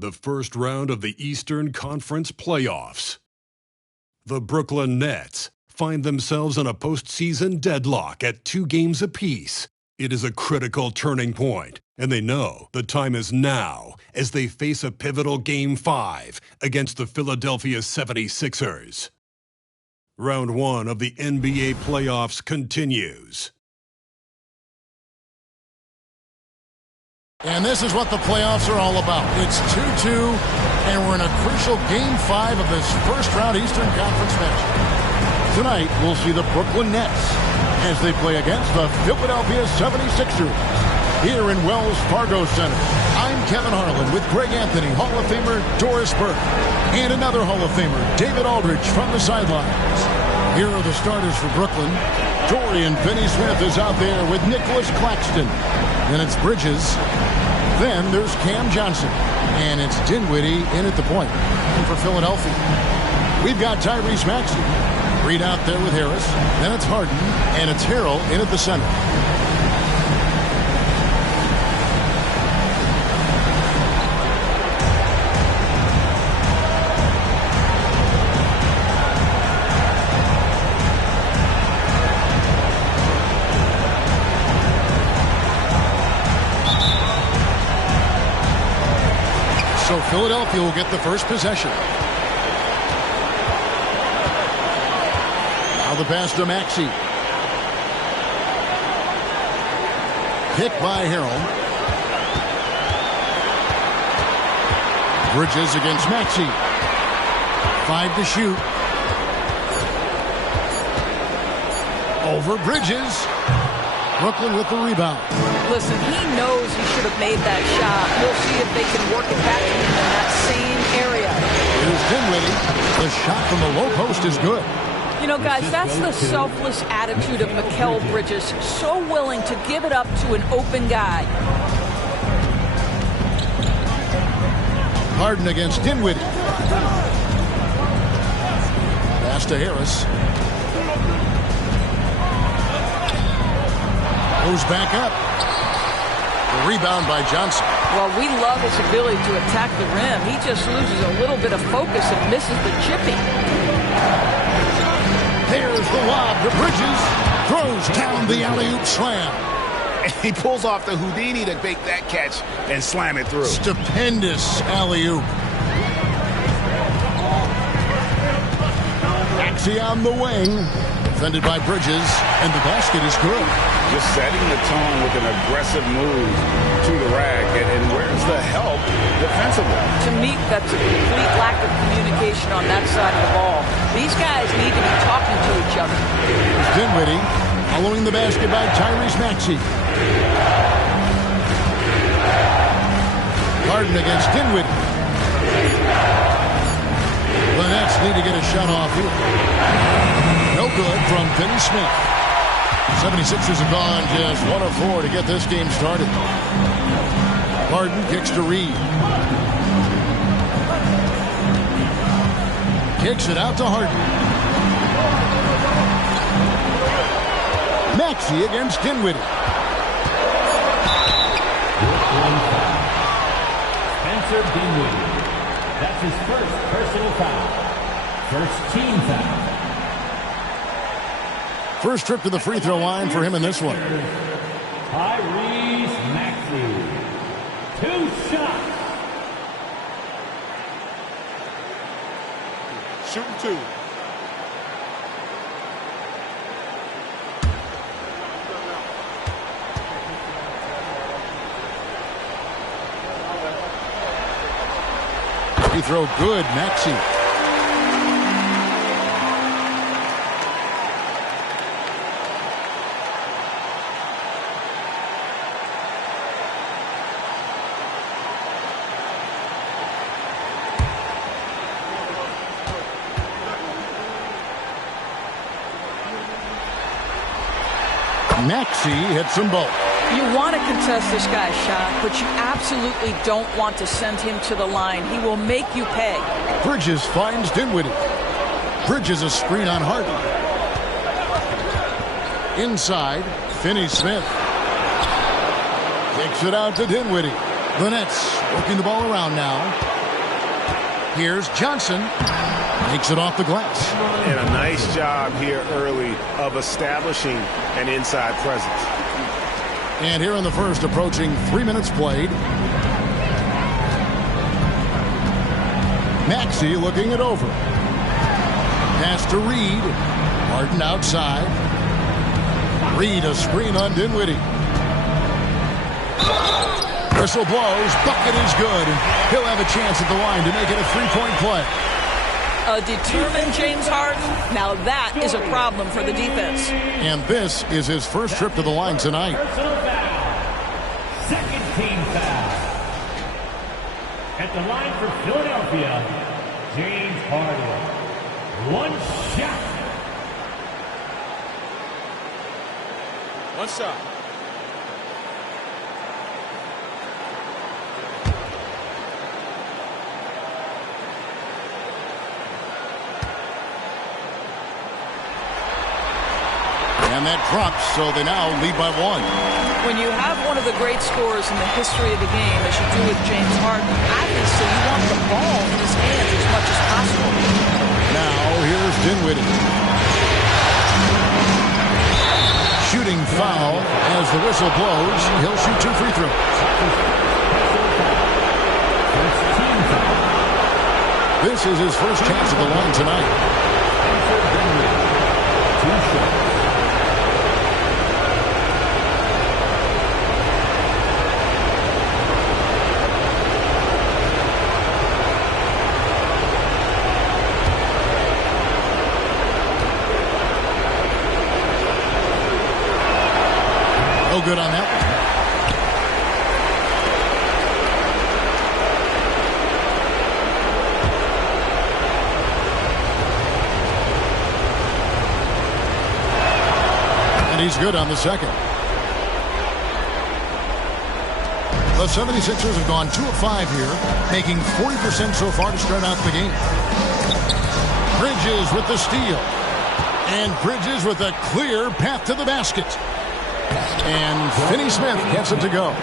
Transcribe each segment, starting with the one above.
the first round of the Eastern Conference playoffs. The Brooklyn Nets find themselves in a postseason deadlock at 2 games apiece. It is a critical turning point, and they know the time is now as they face a pivotal Game 5 against the Philadelphia 76ers. Round 1 of the NBA playoffs continues. And this is what the playoffs are all about. It's 2-2, and we're in a crucial Game 5 of this first-round Eastern Conference match. Tonight, we'll see the Brooklyn Nets as they play against the Philadelphia 76ers here in Wells Fargo Center. I'm Kevin Harlan with Greg Anthony, Hall of Famer Doris Burke, and another Hall of Famer, David Aldridge, from the sidelines. Here are the starters for Brooklyn. Dorian Finney-Smith is out there with Nicholas Claxton. Then it's Bridges. Then there's Cam Johnson. And it's Dinwiddie in at the point. And for Philadelphia, we've got Tyrese Maxey. Reed out there with Harris. Then it's Harden. And it's Harrell in at the center. So Philadelphia will get the first possession. Now the pass to Maxey. Pick by Harrell. Bridges against Maxey. 5 to shoot. Over Bridges. Brooklyn with the rebound. Listen, he knows he should have made that shot. We'll see if they can work it back to him in that same area. Here's Dinwiddie. The shot from the low post is good. You know, guys, that's the selfless attitude of Mikal Bridges. So willing to give it up to an open guy. Harden against Dinwiddie. Pass to Harris. Goes back up. The rebound by Johnson. Well, we love his ability to attack the rim. He just loses a little bit of focus and misses the chipping. There's the lob to Bridges. Throws down the alley-oop slam. He pulls off the Houdini to make that catch and slam it through. Stupendous alley-oop. Maxey on the wing. Defended by Bridges, and the basket is good. Just setting the tone with an aggressive move to the rack, and where's the help defensively? To me, that's a complete lack of communication on that side of the ball. These guys need to be talking to each other. Here's Dinwiddie following the basket by Tyrese Maxey. Harden against Dinwiddie. The Nets need to get a shot off here. No good from Finney-Smith. 76ers have gone just 1 of 4 to get this game started. Harden kicks to Reed. Kicks it out to Harden. Maxey against Dinwiddie. Spencer Dinwiddie. That's his first personal foul. First team foul. First trip to the free throw line for him in this one. Tyrese Maxey. 2 shots. Shooting 2. Free throw good, Maxey. Maxey hits them both. You want to contest this guy's shot, but you absolutely don't want to send him to the line. He will make you pay. Bridges finds Dinwiddie. Bridges a screen on Harden. Inside, Finney-Smith. Kicks it out to Dinwiddie. The Nets working the ball around now. Here's Johnson. Takes it off the glass. And a nice job here early of establishing an inside presence. And here in the first, approaching 3 minutes played. Maxey looking it over. Pass to Reed. Harden outside. Reed a screen on Dinwiddie. Whistle blows. Bucket is good. He'll have a chance at the line to make it a three-point play. A determined James Harden. Now that is a problem for the defense. And this is his first trip to the line tonight. Personal foul. Second team foul. At the line for Philadelphia, James Harden. One shot. One shot. And that drops, so they now lead by one. When you have one of the great scorers in the history of the game, as you do with James Harden, obviously you want the ball in his hands as much as possible. Now here's Dinwiddie. Shooting foul as the whistle blows. He'll shoot 2 free throws. This is his first chance at the line tonight. No good on that one. And he's good on the second. The 76ers have gone 2 of 5 here, making 40% so far to start out the game. Bridges with the steal. And Bridges with a clear path to the basket. And Finney Smith gets it to go.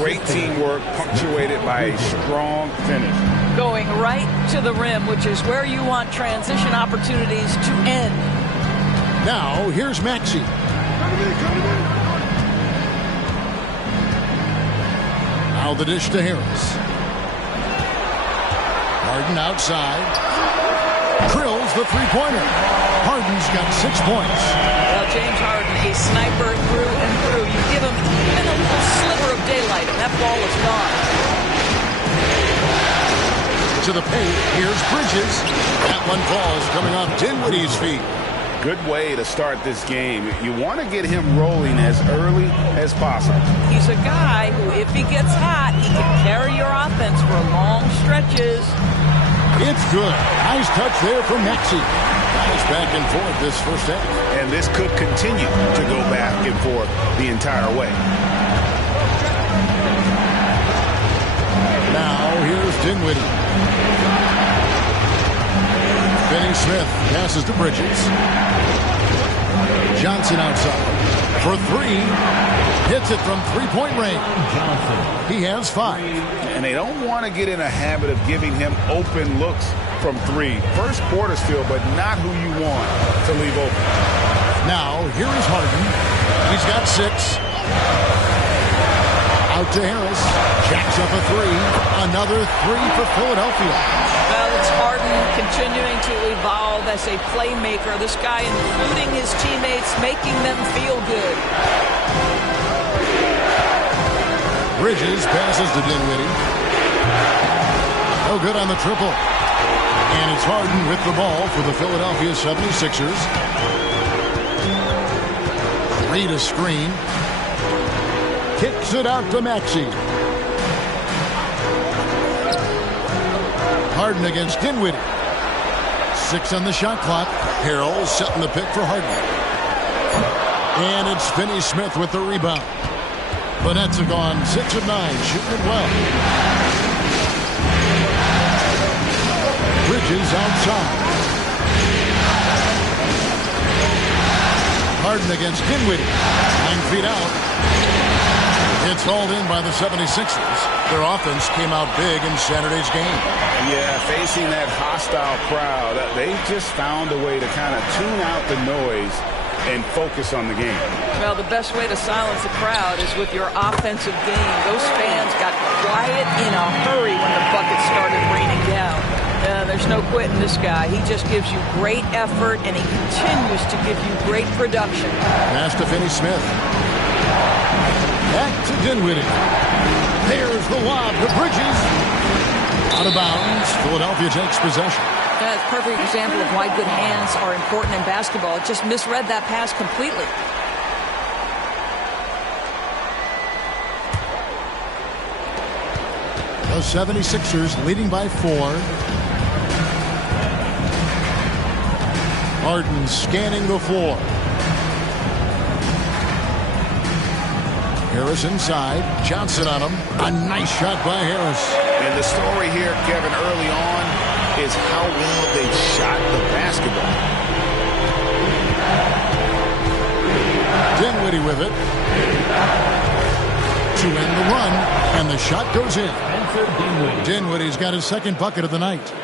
Great teamwork punctuated by a strong finish. Going right to the rim, which is where you want transition opportunities to end. Now, here's Maxey. Now the dish to Harris. Harden outside. Drills the three-pointer. Harden's got 6 points. Well, James Harden, a sniper through and through. You give him even a little sliver of daylight, and that ball is gone. To the paint, here's Bridges. That one falls coming off Dinwiddie's feet. Good way to start this game. You want to get him rolling as early as possible. He's a guy who, if he gets hot, he can carry your offense for long stretches. It's good. Nice touch there from Maxey. Nice back and forth this first half. And this could continue to go back and forth the entire way. Now here's Dinwiddie. Finney Smith passes to Bridges. Johnson outside for 3. Hits it from three-point range. Johnson. He has 5. And they don't want to get in a habit of giving him open looks from 3. First quarter still, but not who you want to leave open. Now, here is Harden. He's got 6. Out to Harris. Jacks up a 3. Another 3 for Philadelphia. Well, it's Harden continuing to evolve as a playmaker. This guy including his teammates, making them feel good. Bridges passes to Dinwiddie. No good on the triple. And it's Harden with the ball for the Philadelphia 76ers. Reed a screen. Kicks it out to Maxey. Harden against Dinwiddie. 6 on the shot clock. Harrell setting the pick for Harden. And it's Finney Smith with the rebound. The Nets have gone 6 of 9, shooting it well. Bridges outside. Harden against Dinwiddie. 9 feet out. It's hauled in by the 76ers. Their offense came out big in Saturday's game. Yeah, facing that hostile crowd, they just found a way to kind of tune out the noise and focus on the game. Well, the best way to silence a crowd is with your offensive game. Those fans got quiet in a hurry when the bucket started raining down. There's no quitting this guy. He just gives you great effort, and he continues to give you great production. Pass to Finney-Smith. Back to Dinwiddie. There's the lob to Bridges. Out of bounds. Philadelphia takes possession. That's a perfect example of why good hands are important in basketball. It just misread that pass completely. The 76ers leading by 4. Harden scanning the floor. Harris inside. Johnson on him. A nice shot by Harris. And the story here, Kevin, early on is how well they shot the basketball. Dinwiddie with it. To end the run. And the shot goes in. Dinwiddie's got his second bucket of the night.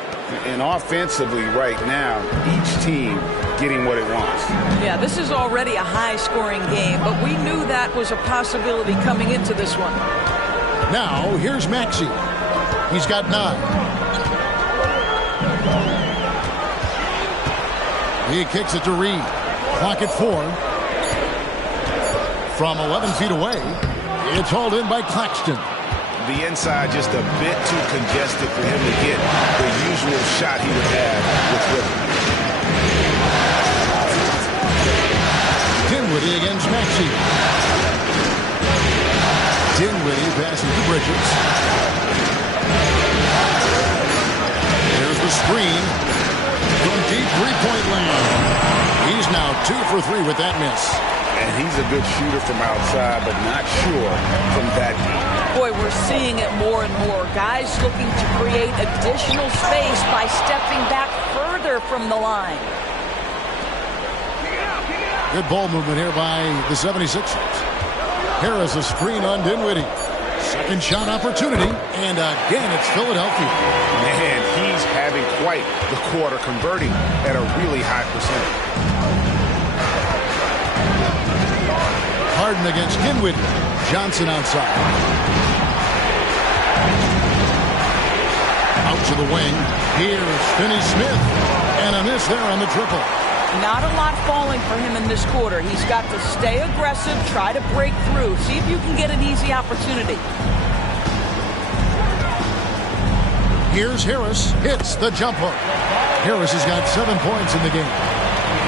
And offensively right now, each team getting what it wants. Yeah, this is already a high-scoring game, but we knew that was a possibility coming into this one. Now, here's Maxey. He's got 9. He kicks it to Reed. Clock at 4. From 11 feet away, it's hauled in by Claxton. The inside just a bit too congested for him to get the usual shot he would have with Rivers. Dinwiddie against Maxey. Dinwiddie passes to Bridges. There's the screen from deep three-point land. He's now 2 for 3 with that miss. And he's a good shooter from outside, but not sure from that deep. Boy, we're seeing it more and more. Guys looking to create additional space by stepping back further from the line. Good ball movement here by the 76ers. Harris a screen on Dinwiddie. Second shot opportunity. And again, it's Philadelphia. Man, he's having quite the quarter, converting at a really high percentage. Harden against Dinwiddie. Johnson outside. Out to the wing. Here's Finney-Smith. And a miss there on the triple. Not a lot falling for him in this quarter. He's got to stay aggressive, try to break through. See if you can get an easy opportunity. Here's Harris. Hits the jumper. Harris has got 7 points in the game.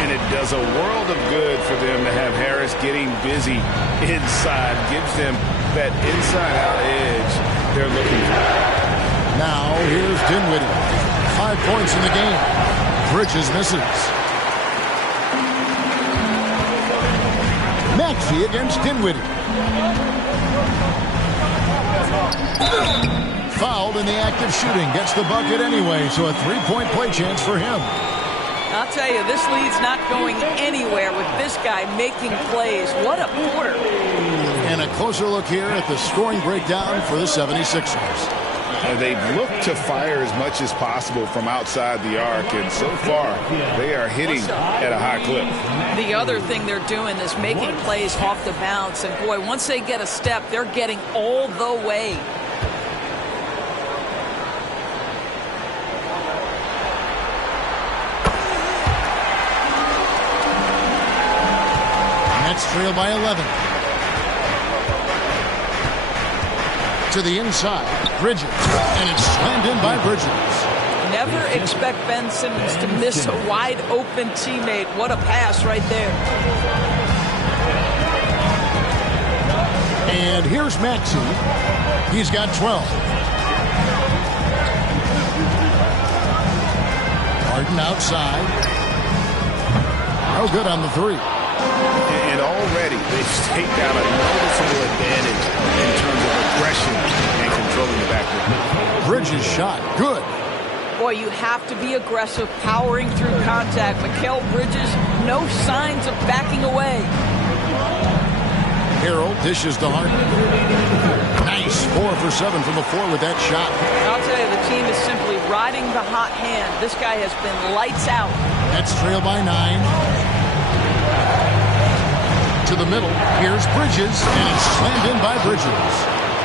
And it does a world of good for them to have Harris getting busy inside. Gives them that inside-out edge they're looking for. Now, here's Dinwiddie. 5 points in the game. Bridges misses. Maxey against Dinwiddie. Fouled in the act of shooting. Gets the bucket anyway, so a 3-point play chance for him. I'll tell you, this lead's not going anywhere with this guy making plays. What a quarter. And a closer look here at the scoring breakdown for the 76ers. They've looked to fire as much as possible from outside the arc, and so far they are hitting at a high clip. The other thing they're doing is making plays off the bounce, and boy, once they get a step, they're getting all the way. Nets trail by 11. To the inside, Bridges, and it's slammed in by Bridges. Never expect Ben Simmons to miss a wide-open teammate. What a pass right there. And here's Maxey. He's got 12. Harden outside. No good on the 3. And already they've taken out a noticeable advantage in terms of aggression and controlling the backcourt. Bridges shot. Good. Boy, you have to be aggressive, powering through contact. Mikal Bridges, no signs of backing away. Harold Dishes to Harden. Nice 4 for 7 from the floor with that shot. I'll tell you, the team is simply riding the hot hand. This guy has been lights out. Nets trail by 9. To the middle. Here's Bridges, and it's slammed in by Bridges.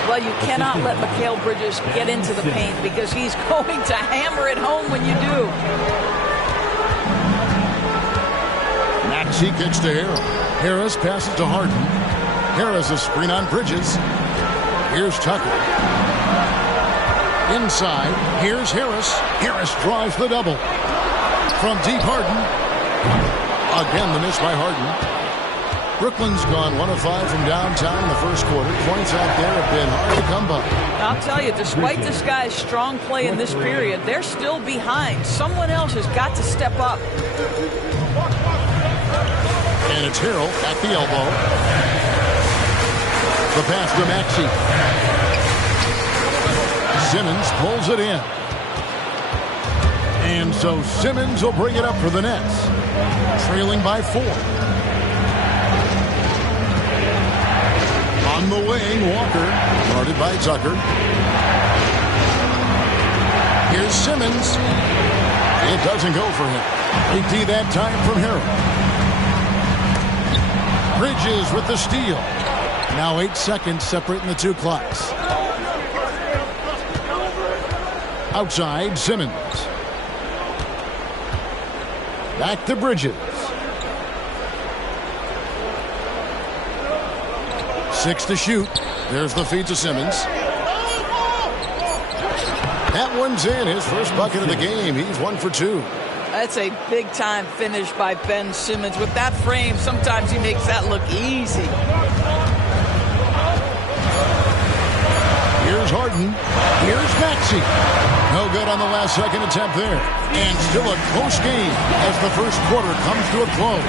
Well, you cannot let Mikal Bridges get into the paint because he's going to hammer it home when you do. Maxey kicks to Harris. Harris passes to Harden. Harris a screen on Bridges. Here's Tucker. Inside, here's Harris. Harris draws the double. From deep, Harden. Again, the miss by Harden. Brooklyn's gone 1 of 5 from downtown in the first quarter. Points out there have been hard to come by. I'll tell you, despite this guy's strong play in this period, they're still behind. Someone else has got to step up. And it's Harrell at the elbow. The pass to Maxey. Simmons pulls it in. And so Simmons will bring it up for the Nets. Trailing by 4. On the wing, Walker. Guarded by Tucker. Here's Simmons. It doesn't go for him. AT that time from Harrell. Bridges with the steal. Now 8 seconds separating the two clocks. Outside, Simmons. Back to Bridges. 6 to shoot. There's the feed to Simmons. That one's in. His first bucket of the game. He's 1 for 2. That's a big-time finish by Ben Simmons. With that frame, sometimes he makes that look easy. Here's Harden. Here's Maxey. No good on the last second attempt there. And still a close game as the first quarter comes to a close.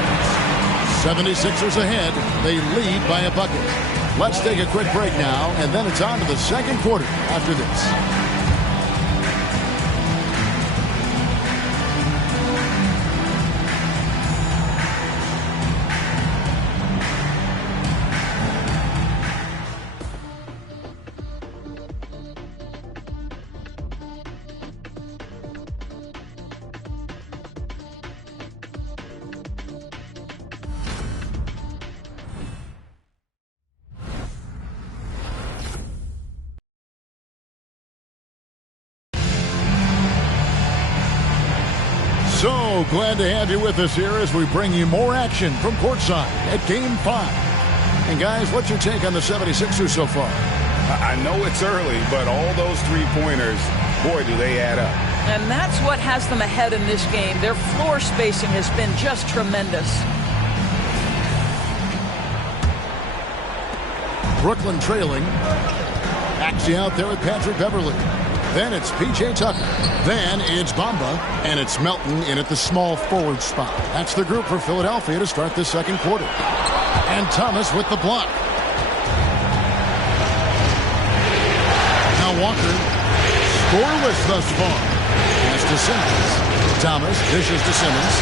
76ers ahead. They lead by a bucket. Let's take a quick break now, and then it's on to the second quarter after this. So glad to have you with us here as we bring you more action from courtside at Game 5. And guys, what's your take on the 76ers so far? I know it's early, but all those three-pointers, boy, do they add up. And that's what has them ahead in this game. Their floor spacing has been just tremendous. Brooklyn trailing. Maxey out there with Patrick Beverley. Then it's P.J. Tucker. Then it's Bamba. And it's Melton in at the small forward spot. That's the group for Philadelphia to start the second quarter. And Thomas with the block. Now Walker. Scoreless thus far. Pass to Simmons. Thomas dishes to Simmons.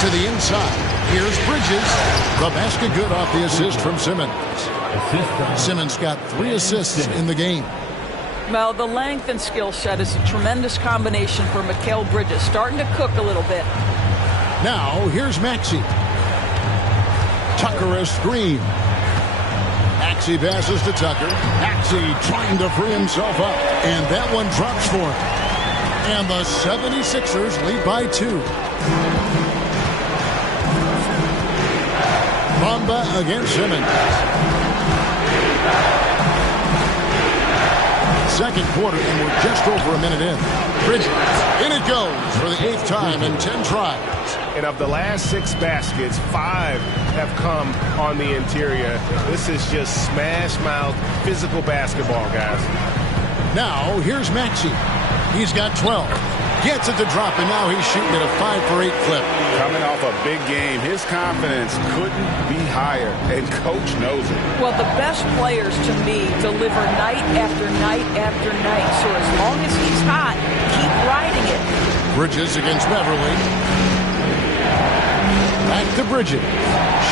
To the inside. Here's Bridges. The basket good off the assist from Simmons. Simmons got 3 assists in the game. Well, the length and skill set is a tremendous combination for Mikal Bridges. Starting to cook a little bit. Now, here's Maxey. Tucker a screen. Maxey passes to Tucker. Maxey trying to free himself up. And that one drops for him. And the 76ers lead by 2. Bamba against Simmons. Second quarter, and we're just over a minute in. Bridges, in it goes for the 8th time in 10 tries. And of the last 6 baskets, 5 have come on the interior. This is just smash-mouth, physical basketball, guys. Now, here's Maxey. He's got 12. Gets it to drop, and now he's shooting at a 5 for 8 clip. Coming off a big game, his confidence couldn't be higher, and Coach knows it. Well, the best players, to me, deliver night after night after night. So as long as he's hot, keep riding it. Bridges against Beverley. Back to Bridges.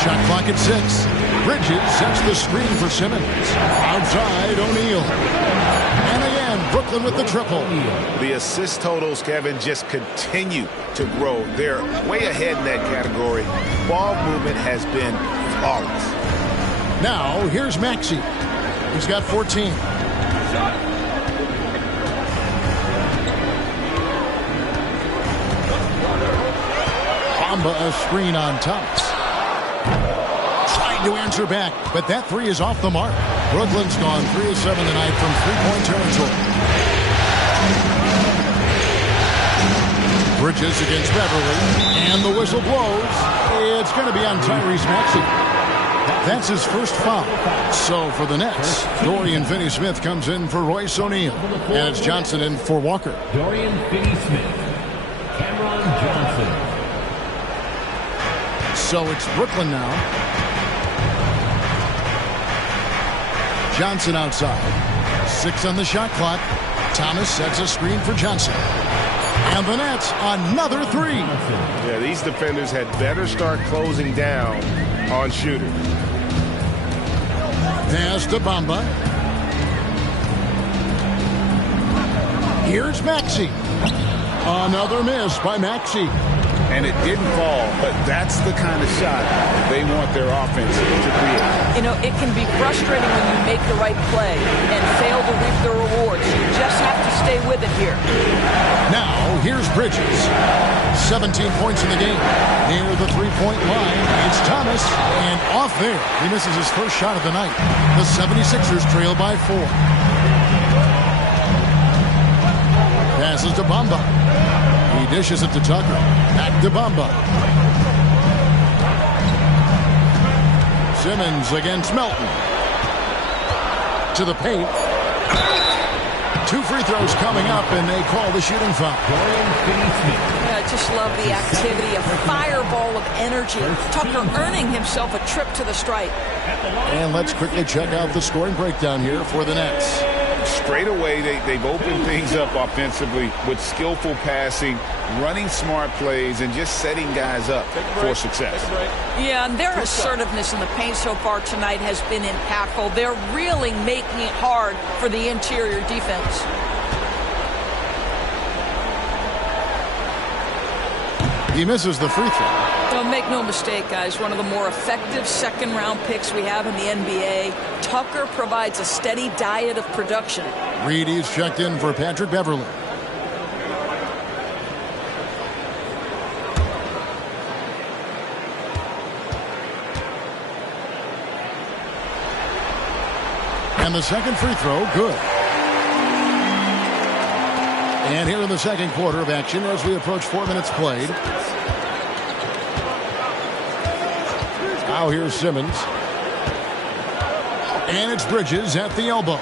Shot clock at 6. Bridges sets the screen for Simmons. Outside, O'Neal. And again, Brooklyn with the triple. The assist totals, Kevin, just continue to grow. They're way ahead in that category. Ball movement has been flawless. Now, here's Maxey. He's got 14. Bamba a screen on Thomas. Trying to answer back, but that three is off the mark. Brooklyn's gone 3 of 7 tonight from three-point territory. Bridges against Beverly, and the whistle blows. It's going to be on Tyrese Maxey. That's his first foul. So for the Nets, Dorian Finney-Smith comes in for Royce O'Neal. And it's Johnson in for Walker. Dorian Finney-Smith. Cameron Johnson. So it's Brooklyn now. Johnson outside. 6 on the shot clock. Thomas sets a screen for Johnson. And the Nets, another 3. Yeah, these defenders had better start closing down on shooters. Pass to Bamba. Here's Maxey. Another miss by Maxey. And it didn't fall, but that's the kind of shot they want their offense to create. You know, it can be frustrating when you make the right play and fail to reap the rewards. You just have to stay with it here. Now, here's Bridges. 17 points in the game. Near the three-point line, it's Thomas. And off there, he misses his first shot of the night. The 76ers trail by 4. Passes to Bamba. He dishes it to Tucker. Back to Bamba. Simmons against Melton. To the paint. 2 free throws coming up, and they call the shooting foul. I just love the activity, a fireball of energy. Tucker earning himself a trip to the stripe. And let's quickly check out the scoring breakdown here for the Nets. Straight away, they've opened things up offensively with skillful passing, running smart plays, and just setting guys up for success. Yeah, and their assertiveness in the paint so far tonight has been impactful. They're really making it hard for the interior defense. He misses the free throw. Don't make no mistake, guys. One of the more effective second-round picks we have in the NBA. Tucker provides a steady diet of production. Reedy's checked in for Patrick Beverly. And the second free throw, good. And here in the second quarter of action as we approach 4 minutes played. Now here's Simmons. And it's Bridges at the elbow.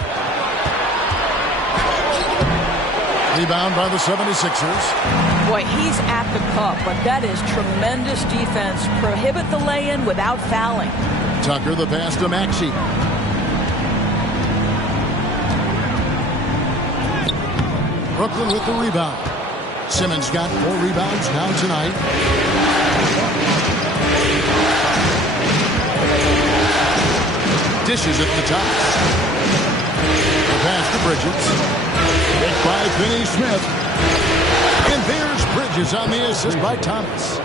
Rebound by the 76ers. Boy, he's at the cup, but that is tremendous defense. Prohibit the lay-in without fouling. Tucker the pass to Maxey. Brooklyn with the rebound. Simmons got 4 rebounds now tonight. Dishes at the top. The pass to Bridges. Hit by Finney-Smith. And there's Bridges on the assist by Thomas.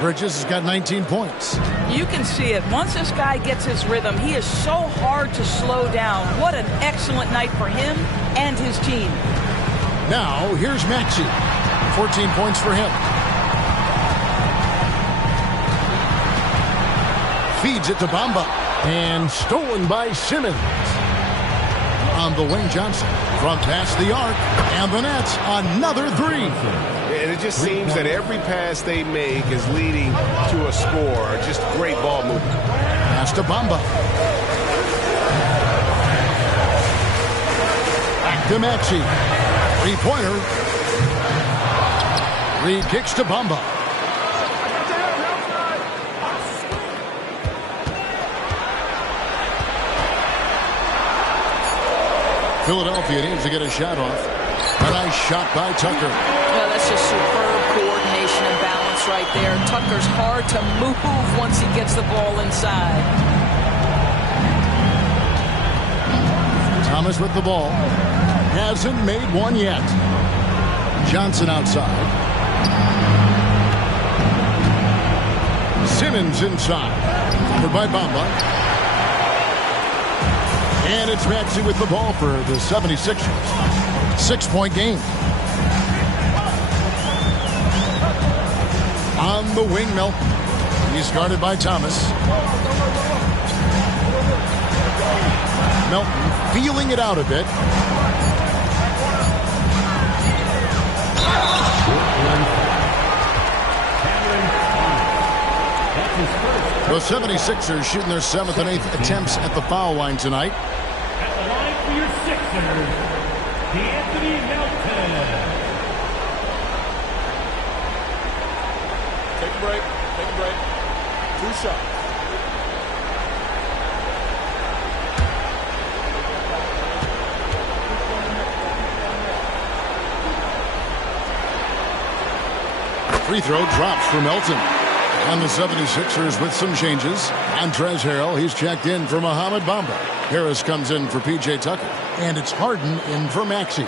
Bridges has got 19 points. You can see it. Once this guy gets his rhythm, he is so hard to slow down. What an excellent night for him and his team. Now, here's Maxey. 14 points for him. Feeds it to Bamba. And stolen by Simmons. On the wing, Johnson. From past the arc. And the Nets, another 3. And it just seems that every pass they make is leading to a score. Just great ball movement. Pass to Bamba. Back to Maxey. 3-pointer. 3 kicks to Bamba. Philadelphia needs to get a shot off. A nice shot by Tucker. Well, that's just superb coordination and balance. close right there. Tucker's hard to move once he gets the ball inside. Thomas with the ball. Hasn't made one yet. Johnson outside. Simmons inside. Covered by Bamba. And it's Maxey with the ball for the 76ers. 6-point game. On the wing, Melton. He's guarded by Thomas. Melton feeling it out a bit. The 76ers shooting their 7th and 8th attempts at the foul line tonight. At the line for your Sixers, De'Anthony Melton. Take a break. Take a break. 2 shots. Free throw drops for Melton. On the 76ers with some changes. Montrezl Harrell, he's checked in for Mohamed Bamba. Harris comes in for P.J. Tucker. And it's Harden in for Maxey.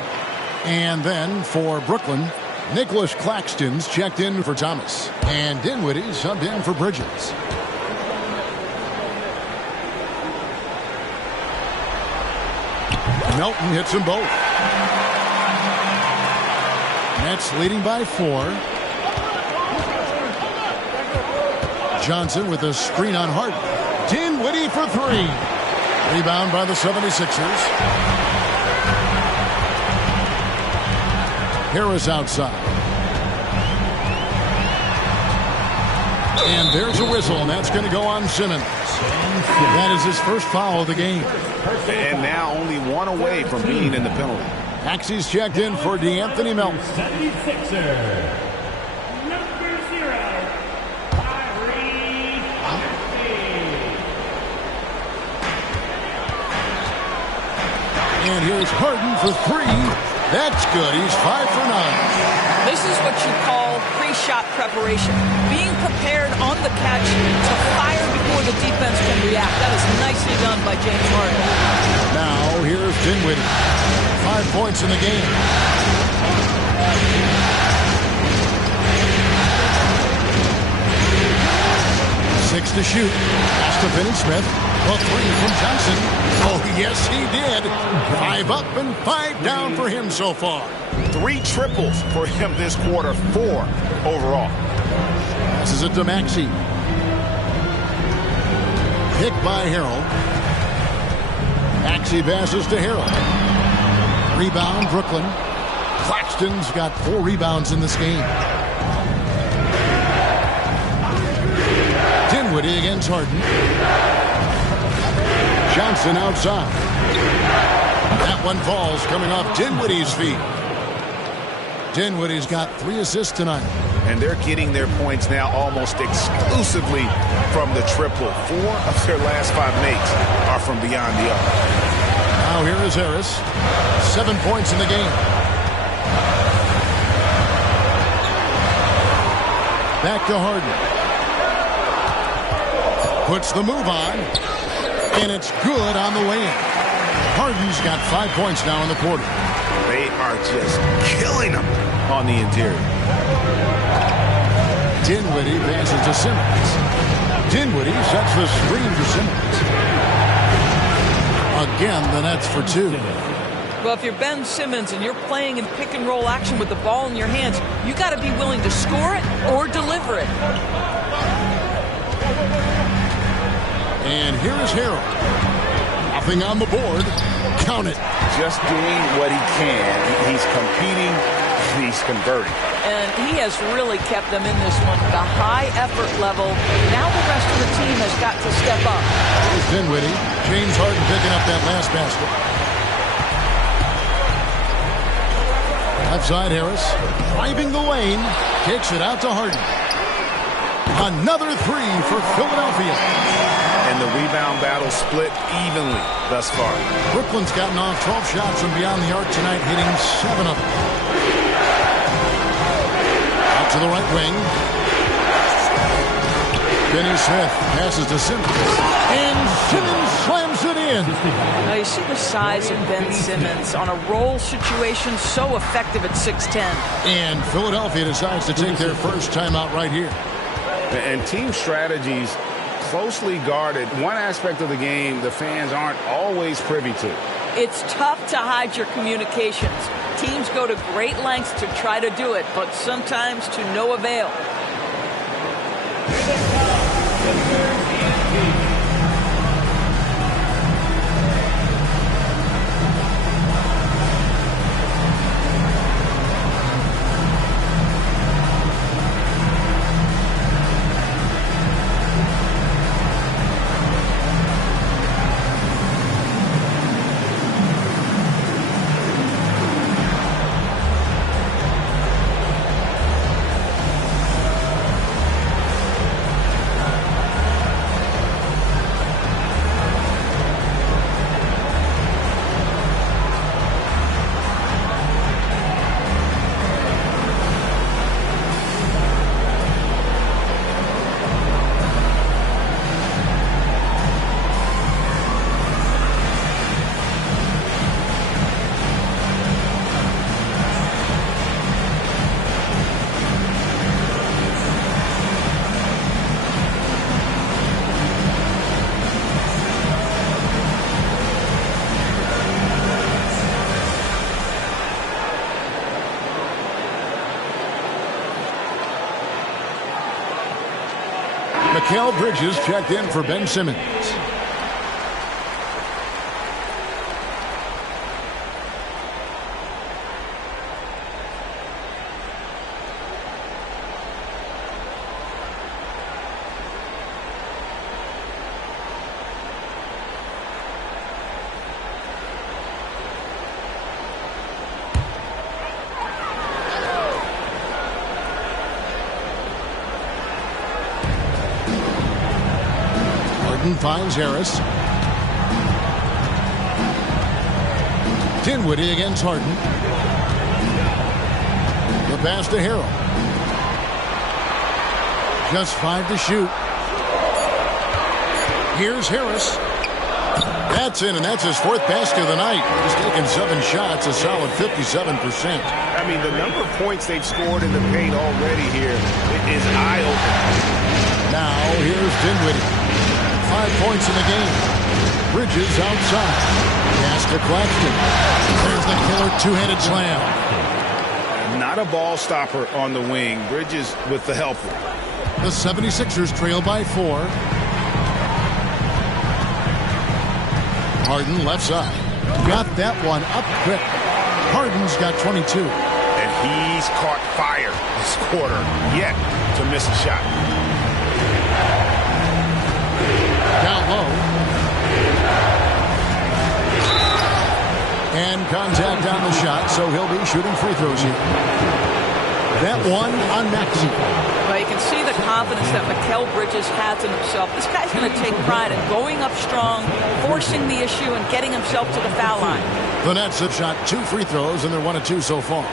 And then for Brooklyn, Nicholas Claxton's checked in for Thomas. And Dinwiddie subbed in for Bridges. Melton hits them both. Nets leading by 4. Johnson with a screen on Harden. Dinwiddie for 3. Rebound by the 76ers. Harris outside. And there's a whistle, and that's going to go on Simmons. That is his first foul of the game. And now only one away from being in the penalty. Maxey's checked in for De'Anthony Melton. 76er. And here's Harden for 3. That's good. He's 5 for 9. This is what you call pre-shot preparation. Being prepared on the catch to fire before the defense can react. That is nicely done by James Harden. Now here's Dinwiddie. 5 points in the game. Six to shoot. Pass to Finney-Smith. A 3 from Johnson. Oh, yes, he did. 5 up and 5 down for him so far. 3 triples for him this quarter. 4 overall. This is it to Maxey. Picked by Harrell. Maxey passes to Harrell. Rebound, Brooklyn. Claxton's got 4 rebounds in this game. Dinwiddie against Harden. Johnson outside. That one falls coming off Dinwiddie's feet. Dinwiddie's got 3 assists tonight. And they're getting their points now almost exclusively from the triple. 4 of their last 5 makes are from beyond the arc. Now here is Harris. 7 points in the game. Back to Harden. Puts the move on. And it's good on the way in. Harden's got 5 points now in the quarter. They are just killing them on the interior. Dinwiddie passes to Simmons. Dinwiddie sets the screen for Simmons. Again, the Nets for 2. Well, if you're Ben Simmons and you're playing in pick and roll action with the ball in your hands, you got to be willing to score it or deliver it. And here is Harrell. Nothing on the board. Count it. Just doing what he can. He's competing. He's converting. And he has really kept them in this one. The high effort level. Now the rest of the team has got to step up. Here's Dinwiddie. James Harden picking up that last basket. Outside Harris. Driving the lane. Kicks it out to Harden. Another 3 for Philadelphia. And the rebound battle split evenly thus far. Brooklyn's gotten off 12 shots from beyond the arc tonight, hitting 7 of them. Out to the right wing. Finney Smith passes to Simmons. And Simmons slams it in. Now you see the size of Ben Simmons on a roll situation, so effective at 6'10". And Philadelphia decides to take their first timeout right here. And team strategies closely guarded. One aspect of the game the fans aren't always privy to. It's tough to hide your communications. Teams go to great lengths to try to do it, but sometimes to no avail. Mikal Bridges checked in for Ben Simmons. Finds Harris. Dinwiddie against Harden. The pass to Harrell. Just 5 to shoot. Here's Harris. That's in, and that's his 4th basket of the night. He's taken 7 shots, a solid 57%. I mean, the number of points they've scored in the paint already here is eye-opening. Now, here's Dinwiddie. 5 points in the game. Bridges outside. Pass to Claxton. There's the killer two-handed slam. Not a ball stopper on the wing. Bridges with the helper. The 76ers trail by 4. Harden left side. Got that one up quick. Harden's got 22. And he's caught fire this quarter yet to miss a shot. Down low. And contact on the shot, so he'll be shooting free throws here. That one on Maxey. Well, you can see the confidence that Mikal Bridges has in himself. This guy's going to take pride in going up strong, forcing the issue, and getting himself to the foul line. The Nets have shot 2 free throws, and they're 1 of 2 so far.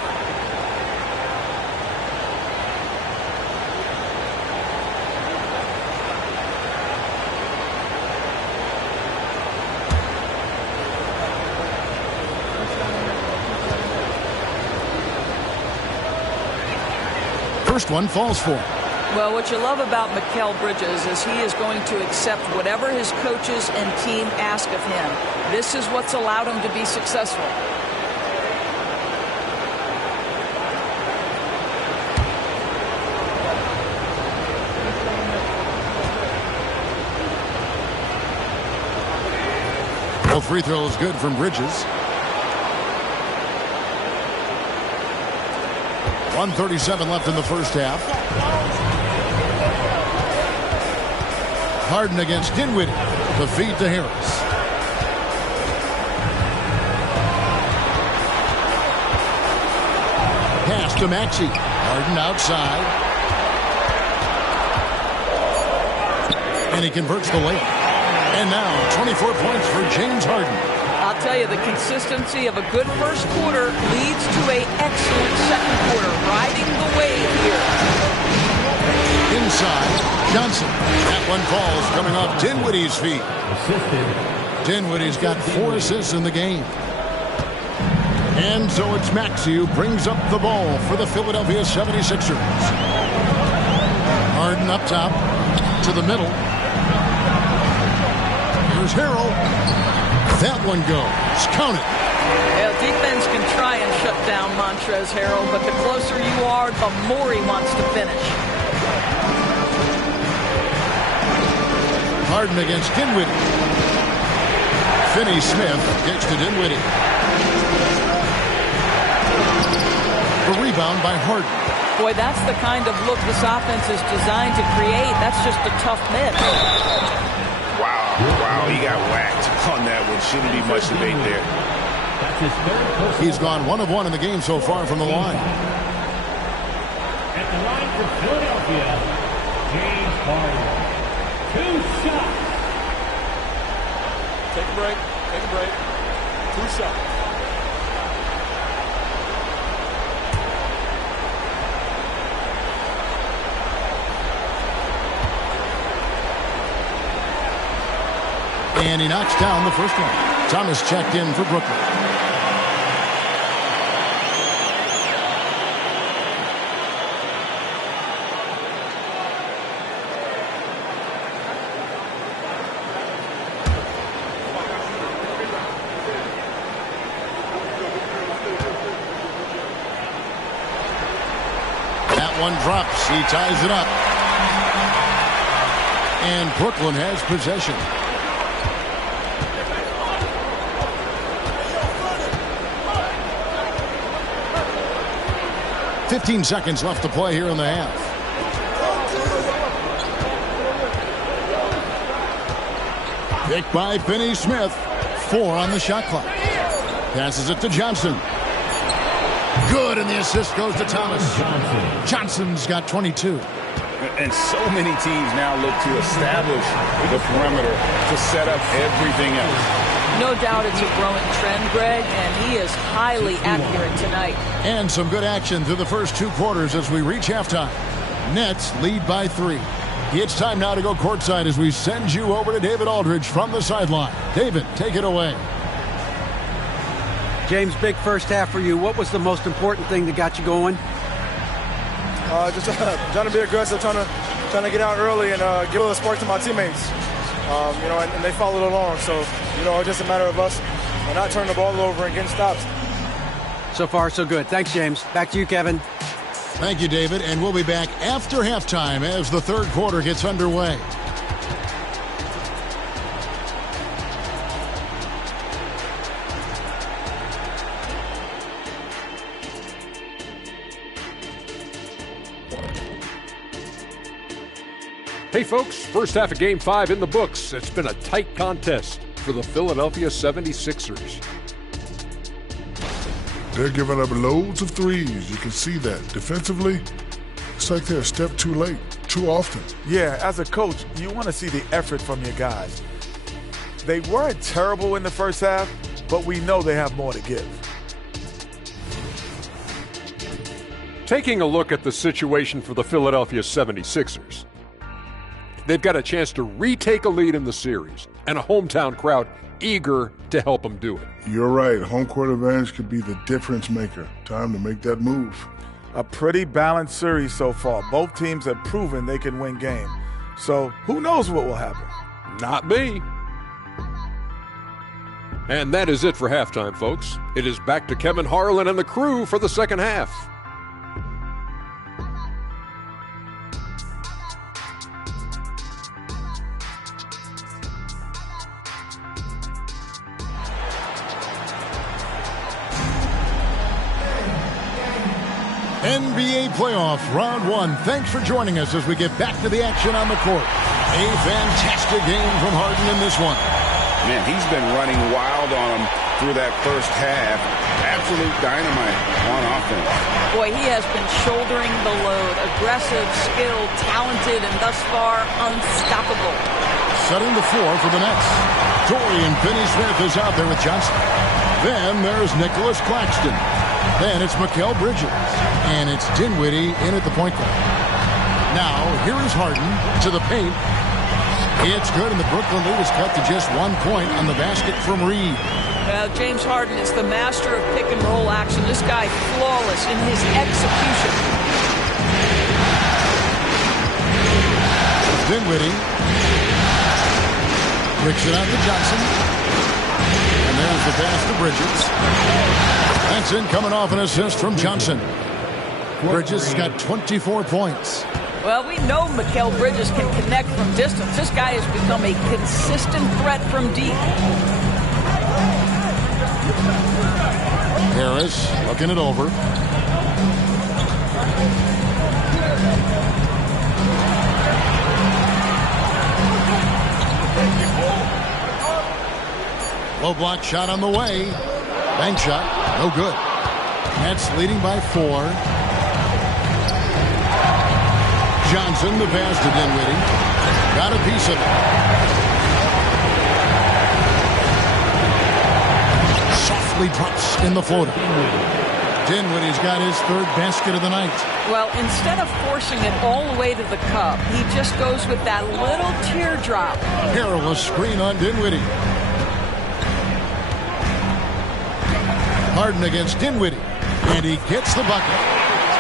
First one falls for him. Well, what you love about Mikal Bridges is he is going to accept whatever his coaches and team ask of him. This is what's allowed him to be successful. Both free throws good from Bridges. 1:37 left in the first half. Harden against Dinwiddie. The feed to Harris. Pass to Maxey. Harden outside. And he converts the layup. And now 24 points for James Harden. I'll tell you, the consistency of a good first quarter leads to an excellent second quarter, riding the wave here. inside. Johnson. That one falls coming off Dinwiddie's feet. Dinwiddie's got 4 assists in the game. And so it's Maxey who brings up the ball for the Philadelphia 76ers. Harden up top to the middle. Here's Harrell. That one goes. Count it. Yeah, defense can try and shut down Montrezl Harrell, but the closer you are, the more he wants to finish. Harden against Dinwiddie. Finney-Smith gets to Dinwiddie. A rebound by Harden. Boy, that's the kind of look this offense is designed to create. That's just a tough miss. Wow, he got whacked on that one. Shouldn't be much debate there. He's gone 1 of 1 in the game so far from the line. At the line for Philadelphia, James Harden. 2 shots. Take a break. Take a break. 2 shots. And he knocks down the first one. Thomas checked in for Brooklyn. That one drops. He ties it up. And Brooklyn has possession. 15 seconds left to play here in the half. Picked by Finney-Smith. 4 on the shot clock. Passes it to Johnson. Good, and the assist goes to Thomas. Johnson's got 22. And so many teams now look to establish the perimeter to set up everything else. No doubt it's a growing trend, Greg, and he is highly accurate tonight. And some good action through the first 2 quarters as we reach halftime. Nets lead by 3. It's time now to go courtside as we send you over to David Aldridge from the sideline. David, take it away. James, big first half for you. What was the most important thing that got you going? Just trying to be aggressive, trying to get out early and give a little spark to my teammates. And they followed along. So, it's just a matter of us not turning the ball over and getting stops. So far, so good. Thanks, James. Back to you, Kevin. Thank you, David. And we'll be back after halftime as the third quarter gets underway. Hey folks, first half of Game 5 in the books. It's been a tight contest for the Philadelphia 76ers. They're giving up loads of threes. You can see that. Defensively, it's like they're a step too late, too often. Yeah, as a coach, you want to see the effort from your guys. They weren't terrible in the first half, but we know they have more to give. Taking a look at the situation for the Philadelphia 76ers. They've got a chance to retake a lead in the series, and a hometown crowd eager to help them do it. You're right. Home court advantage could be the difference maker. Time to make that move. A pretty balanced series so far. Both teams have proven they can win games. So who knows what will happen? Not me. And that is it for halftime, folks. It is back to Kevin Harlan and the crew for the second half. NBA playoff round 1. Thanks for joining us as we get back to the action on the court. A fantastic game from Harden in this one. Man, he's been running wild on him through that first half. Absolute dynamite on offense. Boy, he has been shouldering the load. Aggressive, skilled, talented, and thus far unstoppable. Setting the floor for the Nets. Dorian Finney-Smith is out there with Johnson. Then there's Nicholas Claxton. Then it's Mikal Bridges. And it's Dinwiddie in at the point guard. Now, here is Harden to the paint. It's good, and the Brooklyn lead is cut to just 1 point on the basket from Reed. Well, James Harden is the master of pick-and-roll action. This guy flawless in his execution. Dinwiddie kicks it out to Johnson. And there's the pass to Bridges. That's in, coming off an assist from Johnson. Bridges has got 24 points. Well, we know Mikal Bridges can connect from distance. This guy has become a consistent threat from deep. Harris looking it over. Low block shot on the way. Bank shot, no good. Nets leading by 4. Johnson, the pass to Dinwiddie. Got a piece of it. Softly drops in the floater. Dinwiddie's got his 3rd basket of the night. Well, instead of forcing it all the way to the cup, he just goes with that little teardrop. Perilous screen on Dinwiddie. Harden against Dinwiddie. And he gets the bucket.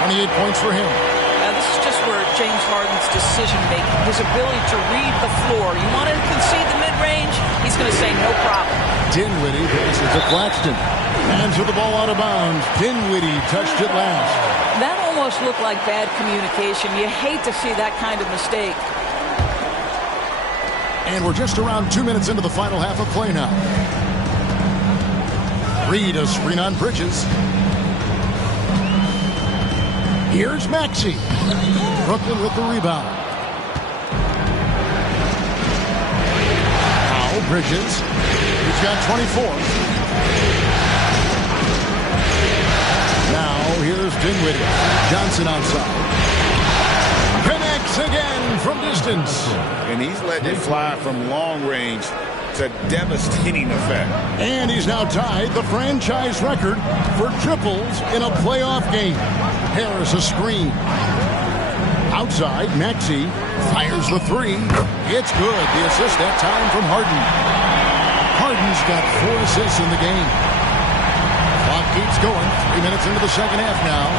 28 points for him. Now, this is just where James Harden's decision-making, his ability to read the floor. You want to concede the mid-range? He's going to say no problem. Dinwiddie passes to Claxton. Hands with the ball out of bounds. Dinwiddie touched it last. That almost looked like bad communication. You hate to see that kind of mistake. And we're just around 2 minutes into the final half of play now. Reed a screen on Bridges. Here's Maxey. Brooklyn with the rebound. Now Bridges. He's got 24. Now here's Dinwiddie. Johnson outside. Connects again from distance. And he's letting it fly from long range. It's a devastating effect. And he's now tied the franchise record for triples in a playoff game. Harris a screen. Outside, Maxey fires the 3. It's good. The assist that time from Harden. Harden's got 4 assists in the game. Clock keeps going. 3 minutes into the second half now.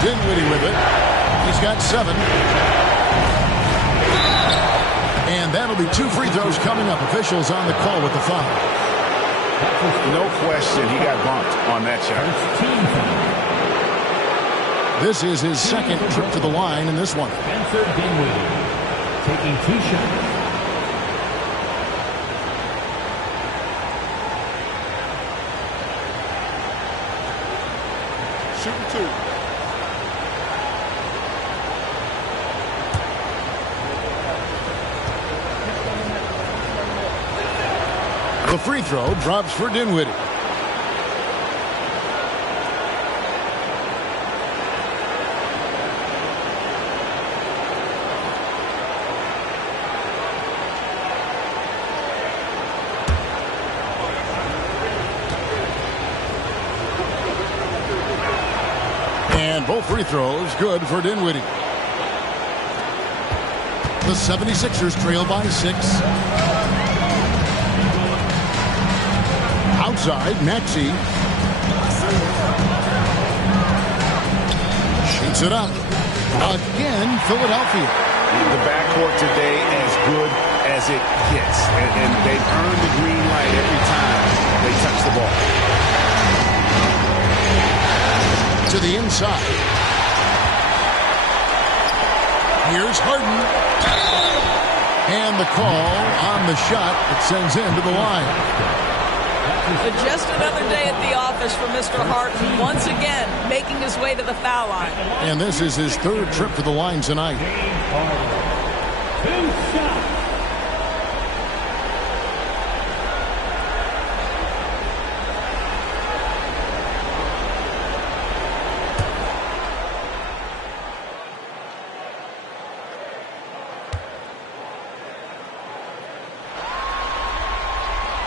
Dinwiddie with it. He's got 7. And that'll be 2 free throws coming up. Officials on the call with the foul. No question, he got bumped on that shot. This is his 2nd trip to the line in this one. Spencer Dinwiddie taking 2 shots. Shooting 2. The free throw drops for Dinwiddie. And both free throws good for Dinwiddie. The 76ers trail by 6. Outside, Maxey shoots it up. Again, Philadelphia. The backcourt today as good as it gets. And they've earned the green light every time they touch the ball. To the inside. Here's Harden. And the call on the shot that sends him to the line. Just another day at the office for Mr. Harden, once again making his way to the foul line. And this is his 3rd trip to the line tonight. 2 shots.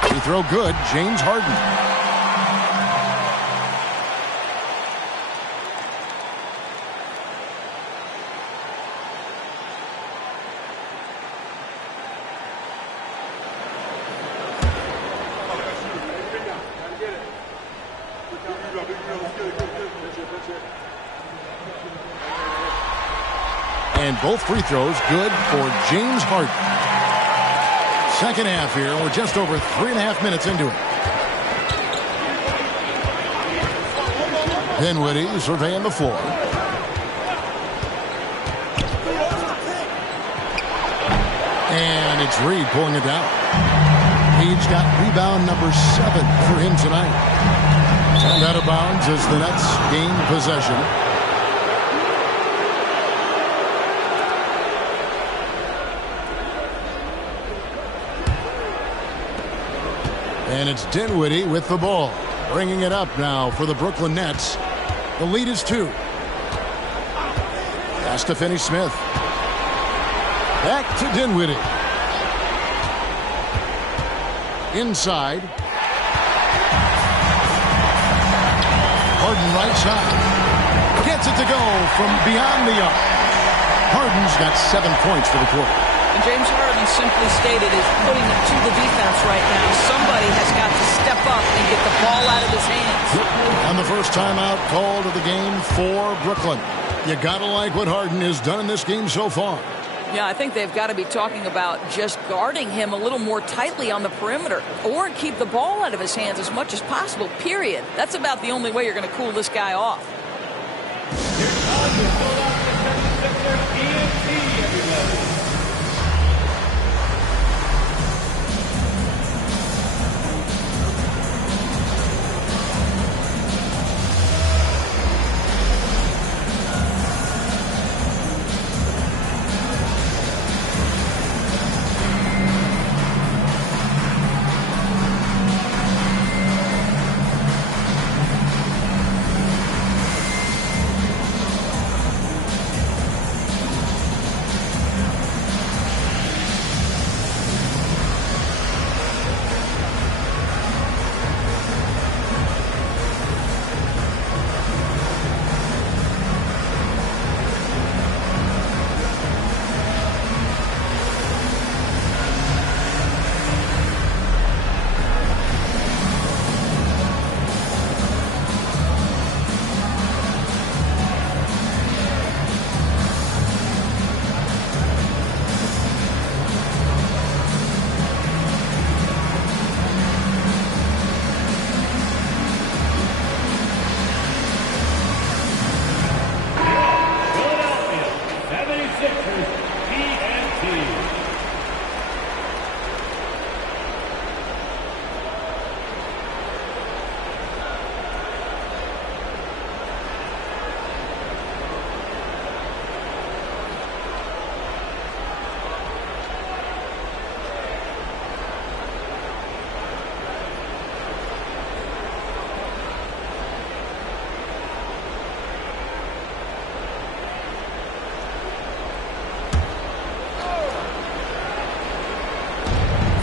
Free throw good, James Harden. And both free throws good for James Harden. Second half here. We're just over 3.5 minutes into it. Dinwiddie surveying the floor. And it's Reed pulling it down. He's got rebound number 7 for him tonight. And out of bounds as the Nets gain possession. And it's Dinwiddie with the ball. Bringing it up now for the Brooklyn Nets. The lead is 2. Pass to Finney-Smith. Back to Dinwiddie. Inside. Harden right side. Gets it to go from beyond the arc. Harden's got 7 points for the quarter. And James Harden, simply stated, is putting it to the defense right now. Somebody has got to step up and get the ball out of his hands. And the first timeout called of the game for Brooklyn. You gotta like what Harden has done in this game so far. Yeah, I think they've got to be talking about just guarding him a little more tightly on the perimeter or keep the ball out of his hands as much as possible, period. That's about the only way you're going to cool this guy off.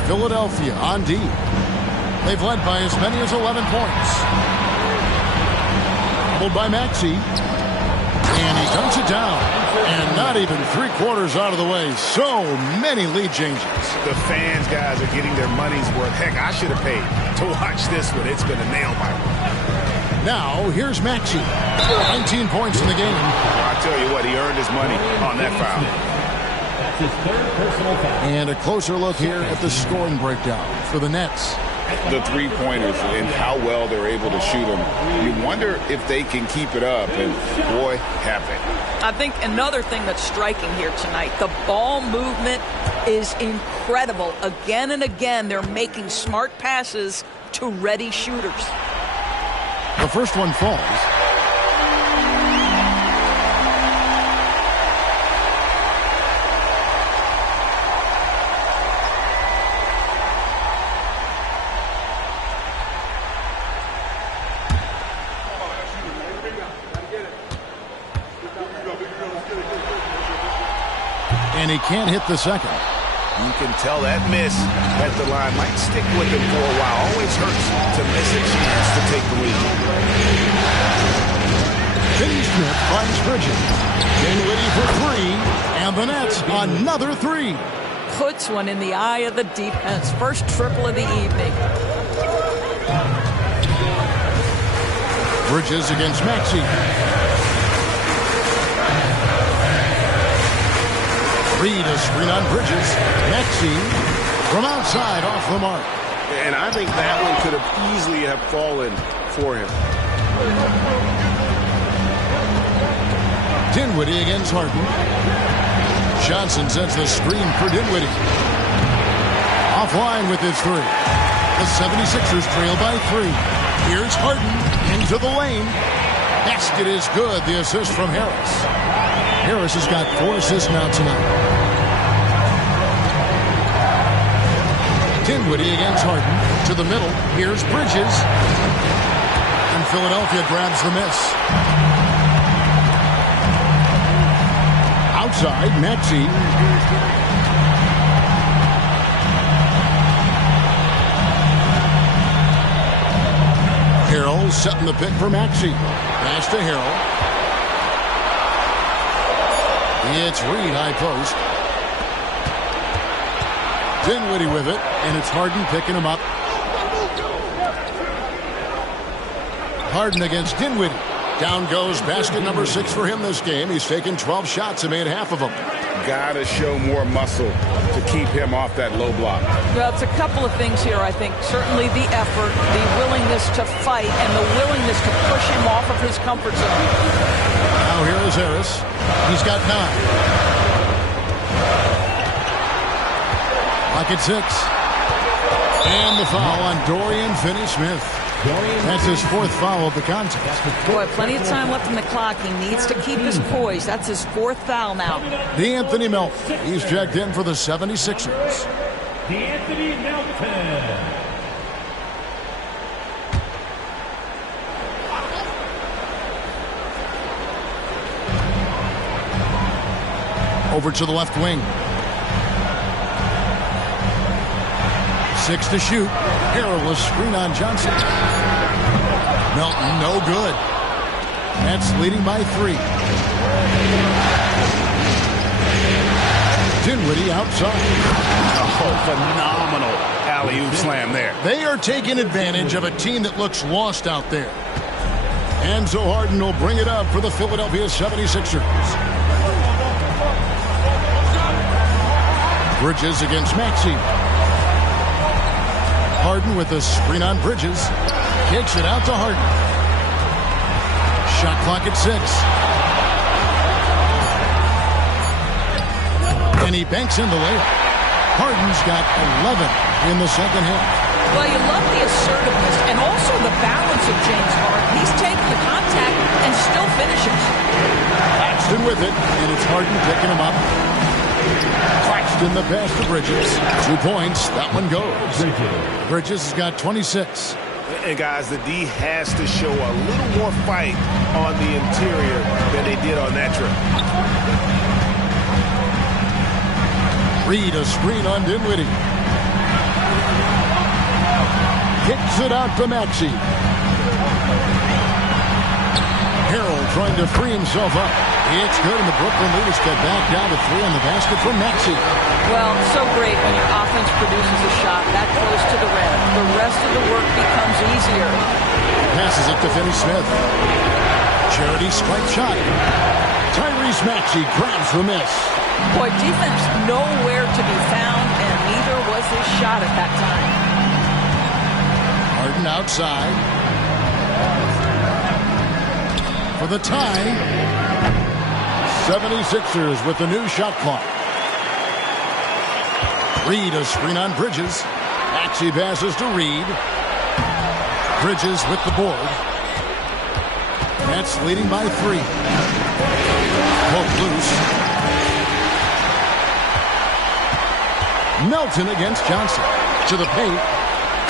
Philadelphia on D. They've led by as many as 11 points. Doubled by Maxey. And he dunks it down. And not even 3/4 out of the way. So many lead changes. The fans, guys, are getting their money's worth. Heck, I should have paid to watch this one. It's been a nail-biter. Now, here's Maxey. 19 points in the game. Well, I tell you what, he earned his money on that foul. That's his 3rd personal foul. And a closer look here at the scoring breakdown for the Nets. The three-pointers and how well they're able to shoot them. You wonder if they can keep it up, and boy, have they. I think another thing that's striking here tonight, the ball movement is incredible. Again and again, they're making smart passes to ready shooters. The first one falls. And he can't hit the second. You can tell that miss at the line might stick with him for a while. Always hurts to miss a chance to take the lead. Finney-Smith finds Bridges. Dinwiddie for 3. And the Nets another 3. Puts one in the eye of the defense. First triple of the evening. Bridges against Maxey. Reed, a screen on Bridges. Maxey from outside off the mark. And I think that one could have easily have fallen for him. Dinwiddie against Harden. Johnson sets the screen for Dinwiddie. Offline with his three. The 76ers trail by 3. Here's Harden into the lane. Basket is good. The assist from Harris. Harris has got 4 assists now tonight. Dinwiddie against Harden. To the middle. Here's Bridges. And Philadelphia grabs the miss. Outside, Maxey. Harrell setting the pick for Maxey. Pass to Harrell. It's Reed, high post. Dinwiddie with it, and it's Harden picking him up. Harden against Dinwiddie. Down goes basket number 6 for him this game. He's taken 12 shots and made half of them. Gotta show more muscle to keep him off that low block. Well, it's a couple of things here, I think. Certainly the effort, the willingness to fight, and the willingness to push him off of his comfort zone. Now here is Harris. He's got 9. Clock at 6. And the foul on Dorian Finney-Smith. That's his 4th foul of the contest. Boy, plenty of time left in the clock. He needs to keep his poise. That's his 4th foul now. DeAnthony Melton. He's checked in for the 76ers. DeAnthony Melton. Over to the left wing. 6 to shoot. Harrell screen on Johnson. Melton, no good. Nets leading by 3. Dinwiddie outside. Oh, phenomenal alley-oop slam there. They are taking advantage of a team that looks lost out there. Enzo Harden will bring it up for the Philadelphia 76ers. Bridges against Maxey. Harden with a screen on Bridges. Kicks it out to Harden. Shot clock at 6. And he banks in the layup. Harden's got 11 in the second half. Well, you love the assertiveness and also the balance of James Harden. He's taking the contact and still finishes. Claxton with it, and it's Harden picking him up. Claxton the pass to Bridges. 2 points. That one goes. Bridges has got 26. And guys, the D has to show a little more fight on the interior than they did on that trip. Reed, a screen on Dinwiddie. Kicks it out to Maxey. Harrell trying to free himself up. It's good, and the Brooklyn leaders get back down to 3 on the basket from Maxey. Well, so great when your offense produces a shot that close to the rim. The rest of the work becomes easier. Passes it to Finney-Smith. Charity strike shot. Tyrese Maxey grabs the miss. Boy, defense nowhere to be found, and neither was his shot at that time. Harden outside. For the tie. 76ers with the new shot clock. Reed, a screen on Bridges. Maxey passes to Reed. Bridges with the board. Nets leading by 3. Poke loose. Melton against Johnson. To the paint.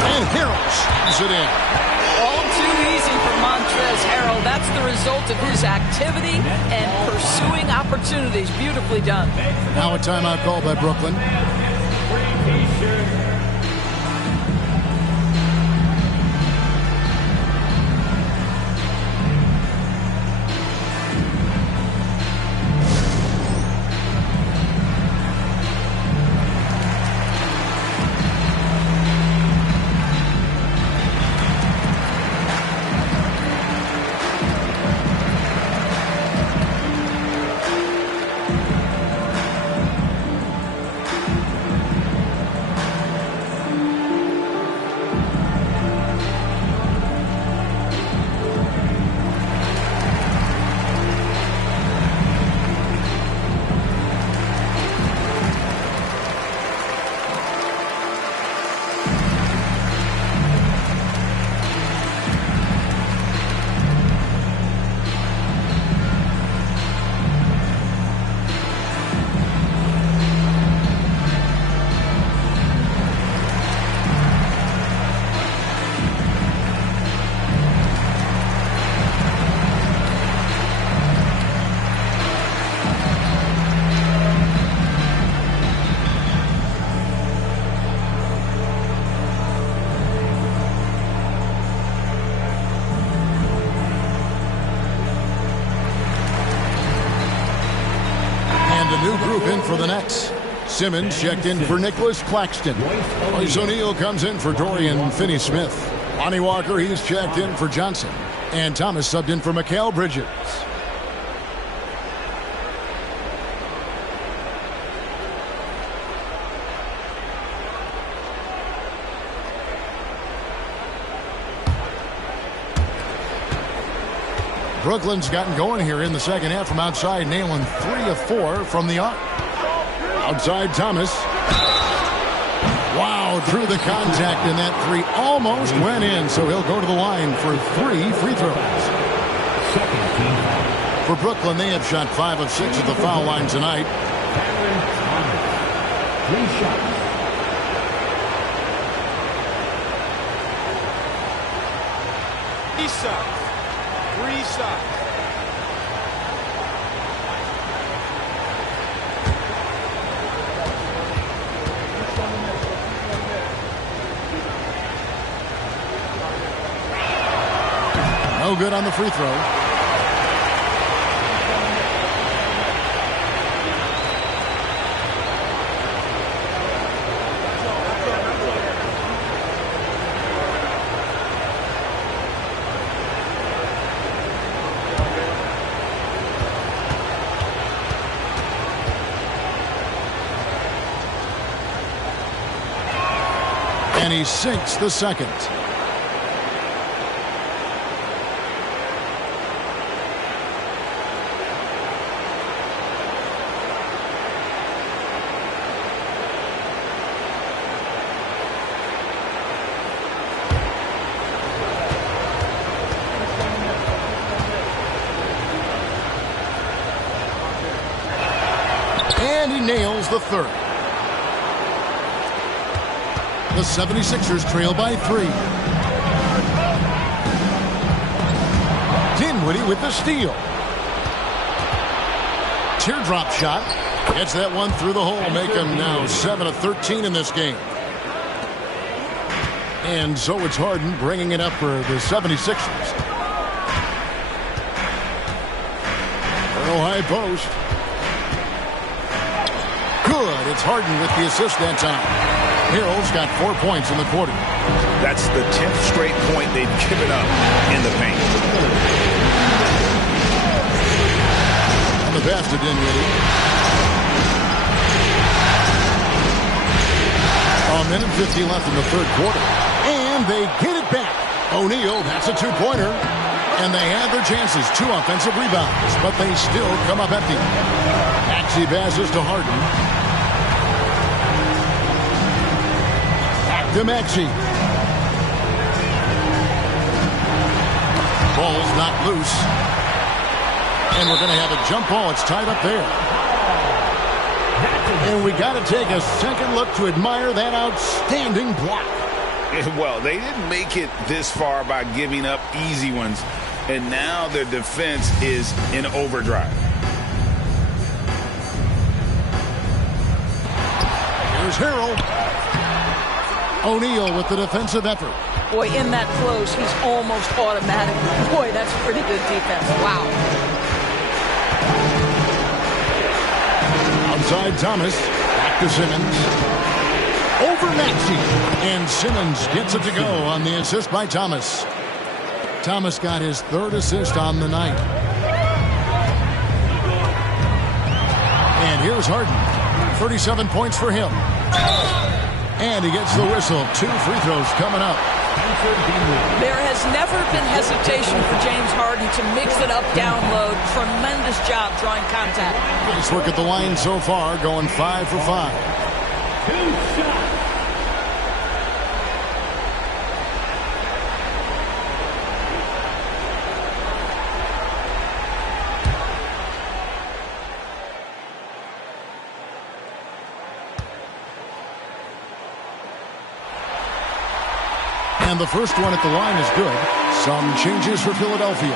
And Harrell slams it in. All too easy for Montrezl Harrell. That's the result of his activity and pursuing opportunities. Beautifully done. Now a timeout call by Brooklyn. And a new group in for the Nets. Simmons checked in for Nicholas Claxton. Royce O'Neal comes in for Dorian Finney-Smith. Lonnie Walker, he's checked in for Johnson. And Thomas subbed in for Mikal Bridges. Brooklyn's gotten going here in the second half from outside, nailing 3 of 4 from the arc. Outside Thomas. Wow, through the contact, and that 3 almost went in, so he'll go to the line for 3 free throws. For Brooklyn, they have shot 5 of 6 at the foul line tonight. 3 shots. Three shots. No good on the free throw. And he sinks the second. And he nails the third. The 76ers trail by 3. Dinwiddie with the steal. Teardrop shot. Gets that one through the hole. Make him now 7 of 13 in this game. And so it's Harden bringing it up for the 76ers. Earl high post. Good. It's Harden with the assist that time. Harrell's got 4 points in the quarter. That's the 10th straight point they've given up in the paint. On the pass to Dinwiddie. A minute 50 left in the third quarter. And they get it back. O'Neal, that's a 2-pointer. And they had their chances. 2 offensive rebounds. But they still come up empty. Maxey passes to Harden. To Maxey. Ball's not loose. And we're going to have a jump ball. It's tied up there. And we got to take a second look to admire that outstanding block. Well, they didn't make it this far by giving up easy ones. And now their defense is in overdrive. Here's Harrell. O'Neal with the defensive effort. Boy, in that close, he's almost automatic. Boy, that's pretty good defense. Wow. Outside Thomas. Back to Simmons. Over Maxey. And Simmons gets it to go on the assist by Thomas. Thomas got his 3rd assist on the night. And here's Harden. 37 points for him. And he gets the whistle. 2 free throws coming up. There has never been hesitation for James Harden to mix it up down low. Tremendous job drawing contact. Nice work at the line so far, going 5 for 5. 2 shots. And the first one at the line is good. Some changes for Philadelphia.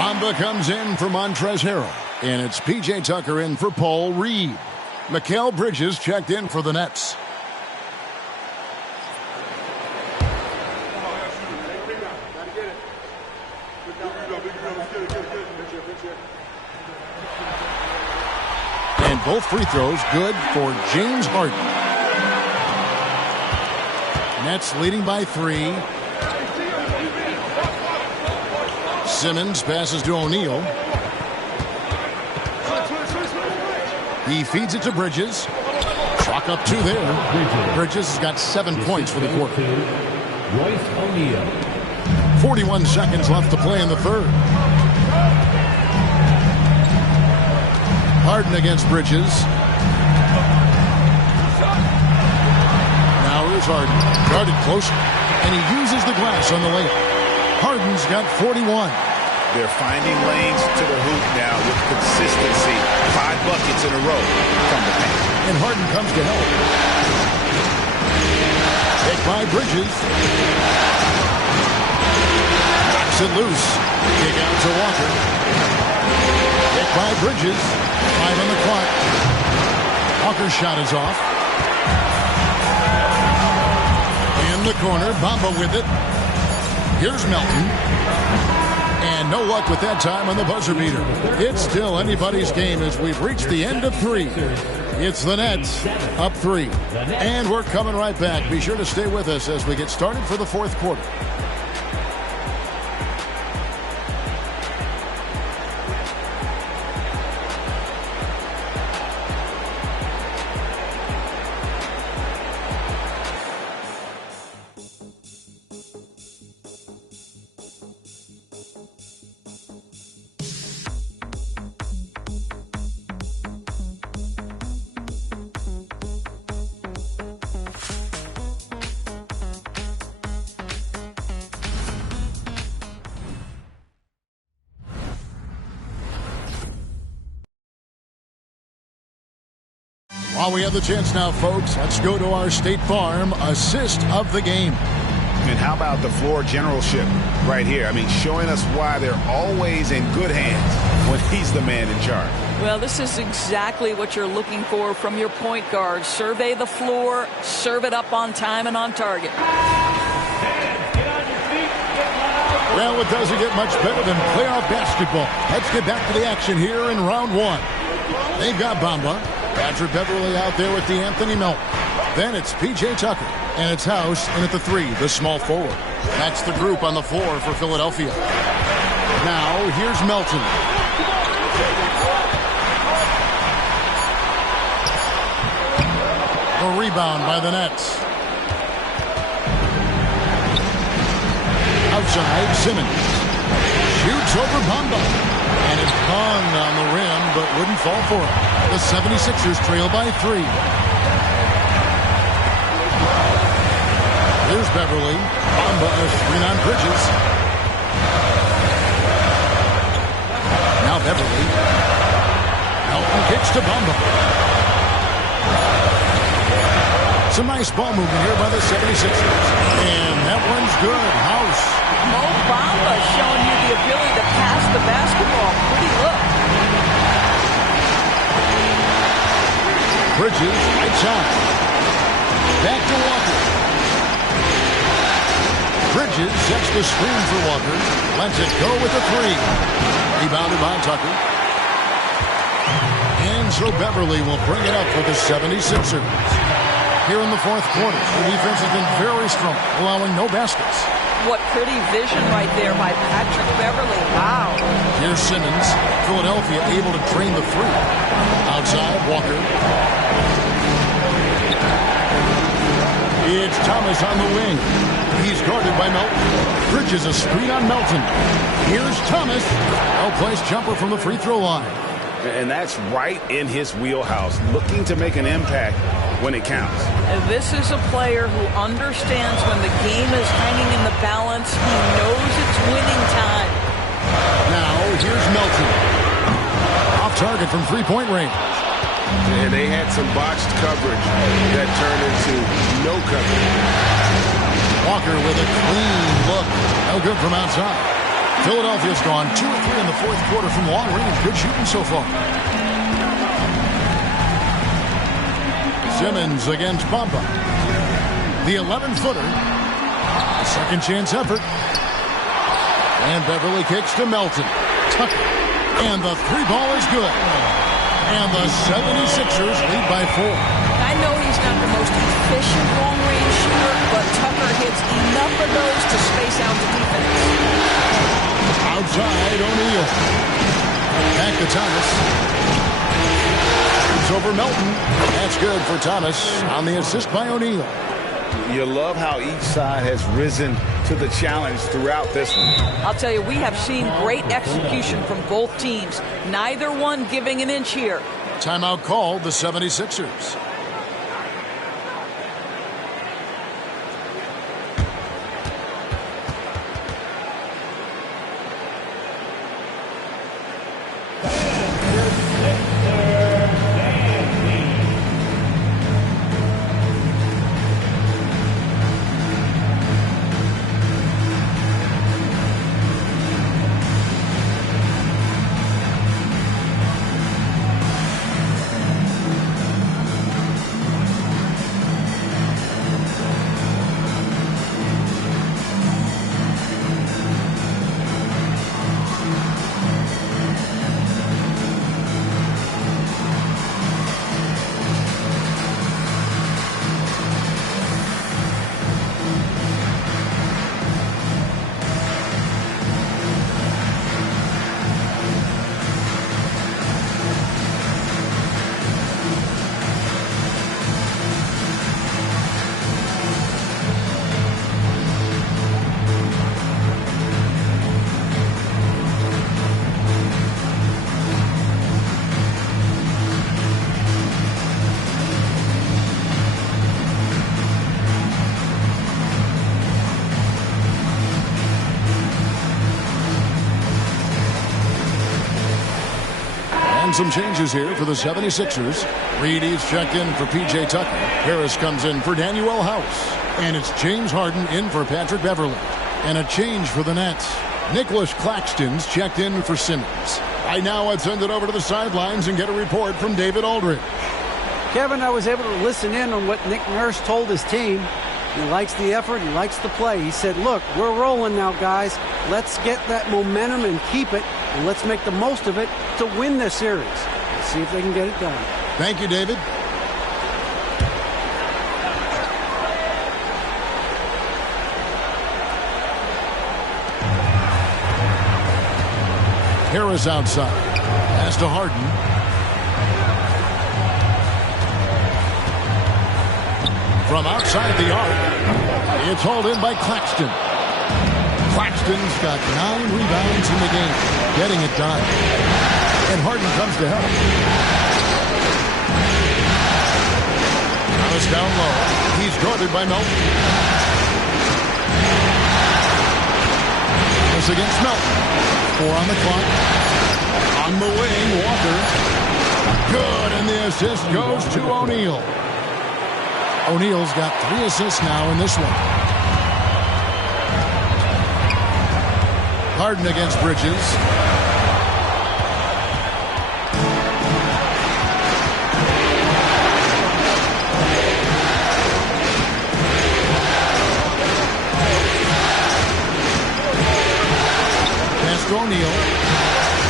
Bamba comes in for Montrezl Harrell. And it's P.J. Tucker in for Paul Reed. Mikal Bridges checked in for the Nets. And both free throws good for James Harden. Nets leading by 3. Simmons passes to O'Neal. He feeds it to Bridges. Chalk up 2 there. Bridges has got 7 points for the quarter. Royce O'Neal. 41 seconds left to play in the third. Harden against Bridges. Now here's Harden. Guarded close. And he uses the glass on the lane. Harden's got 41. They're finding lanes to the hoop now with consistency. 5 buckets in a row from the paint. And Harden comes to help. Hit by Bridges. Knocks it loose. Kick out to Walker. Hit by Bridges. 5 on the clock. Walker's shot is off. In the corner, Bamba with it. Here's Melton. And no luck with that time on the buzzer beater. It's still anybody's game as we've reached the end of 3. It's the Nets up 3. And we're coming right back. Be sure to stay with us as we get started for the fourth quarter. While we have the chance now, folks, let's go to our State Farm assist of the game. And how about the floor generalship right here? I mean, showing us why they're always in good hands when he's the man in charge. Well, this is exactly what you're looking for from your point guard. Survey the floor, serve it up on time and on target. Well, it doesn't get much better than playoff basketball. Let's get back to the action here in round 1. They've got Bamba. Patrick Beverly out there with DeAnthony Melton. Then it's P.J. Tucker. And it's House in at the 3, the small forward. That's the group on the floor for Philadelphia. Now, here's Melton. A rebound by the Nets. Outside, Simmons. Shoots over Bamba. And it hung on the rim, but wouldn't fall for it. The 76ers trail by 3. Here's Beverly. Bamba a screen on Bridges. Now Beverly. Melton kicks to Bamba. Some nice ball movement here by the 76ers. And that one's good. House. Mo Bamba showing you the ability to pass the basketball. Pretty look. Bridges, right side. Back to Walker. Bridges sets the screen for Walker. Lets it go with the 3. Rebounded by Tucker. And so Beverly will bring it up for the 76ers. Here in the fourth quarter, the defense has been very strong, allowing no baskets. What pretty vision right there by Patrick Beverly. Wow. Here's Simmons. Philadelphia able to drain the 3. Outside, Walker. It's Thomas on the wing. He's guarded by Melton. Bridges a screen on Melton. Here's Thomas. Well-placed jumper from the free throw line. And that's right in his wheelhouse, looking to make an impact when it counts. This is a player who understands when the game is hanging in the balance. He knows it's winning time. Now, here's Melton. Off target from three-point range. And they had some botched coverage that turned into no coverage. Walker with a clean look. No good from outside. Philadelphia's gone 2 of 3 in the fourth quarter from long range. Good shooting so far. Simmons against Bamba. The 11-footer. A second chance effort. And Beverly kicks to Melton. Tucker. And the 3 ball is good. And the 76ers lead by 4. I know he's not the most efficient long-range shooter, but Tucker hits enough of those to space out the defense. Outside, O'Neal. Back to Thomas. It's over Melton. That's good for Thomas on the assist by O'Neal. You love how each side has risen to the challenge throughout this one. I'll tell you, we have seen great execution from both teams. Neither one giving an inch here. Timeout called the 76ers. Some changes here for the 76ers. Reedy's checked in for P.J. Tucker. Harris comes in for Danuel House. And it's James Harden in for Patrick Beverley. And a change for the Nets. Nicholas Claxton's checked in for Simmons. Right now, I'd send it over to the sidelines and get a report from David Aldridge. Kevin, I was able to listen in on what Nick Nurse told his team. He likes the effort. He likes the play. He said, look, we're rolling now, guys. Let's get that momentum and keep it. And let's make the most of it to win this series. Let's see if they can get it done. Thank you, David. Harris outside. Pass to Harden. From outside the arc, it's hauled in by Claxton. Claxton's got 9 rebounds in the game, getting it done. And Harden comes to help. Thomas down low. He's guarded by Melton. This against Melton. 4 on the clock. On the wing, Walker. Good, and the assist goes to O'Neal. O'Neal's got 3 assists now in this one. Harden against Bridges. Pass to O'Neal.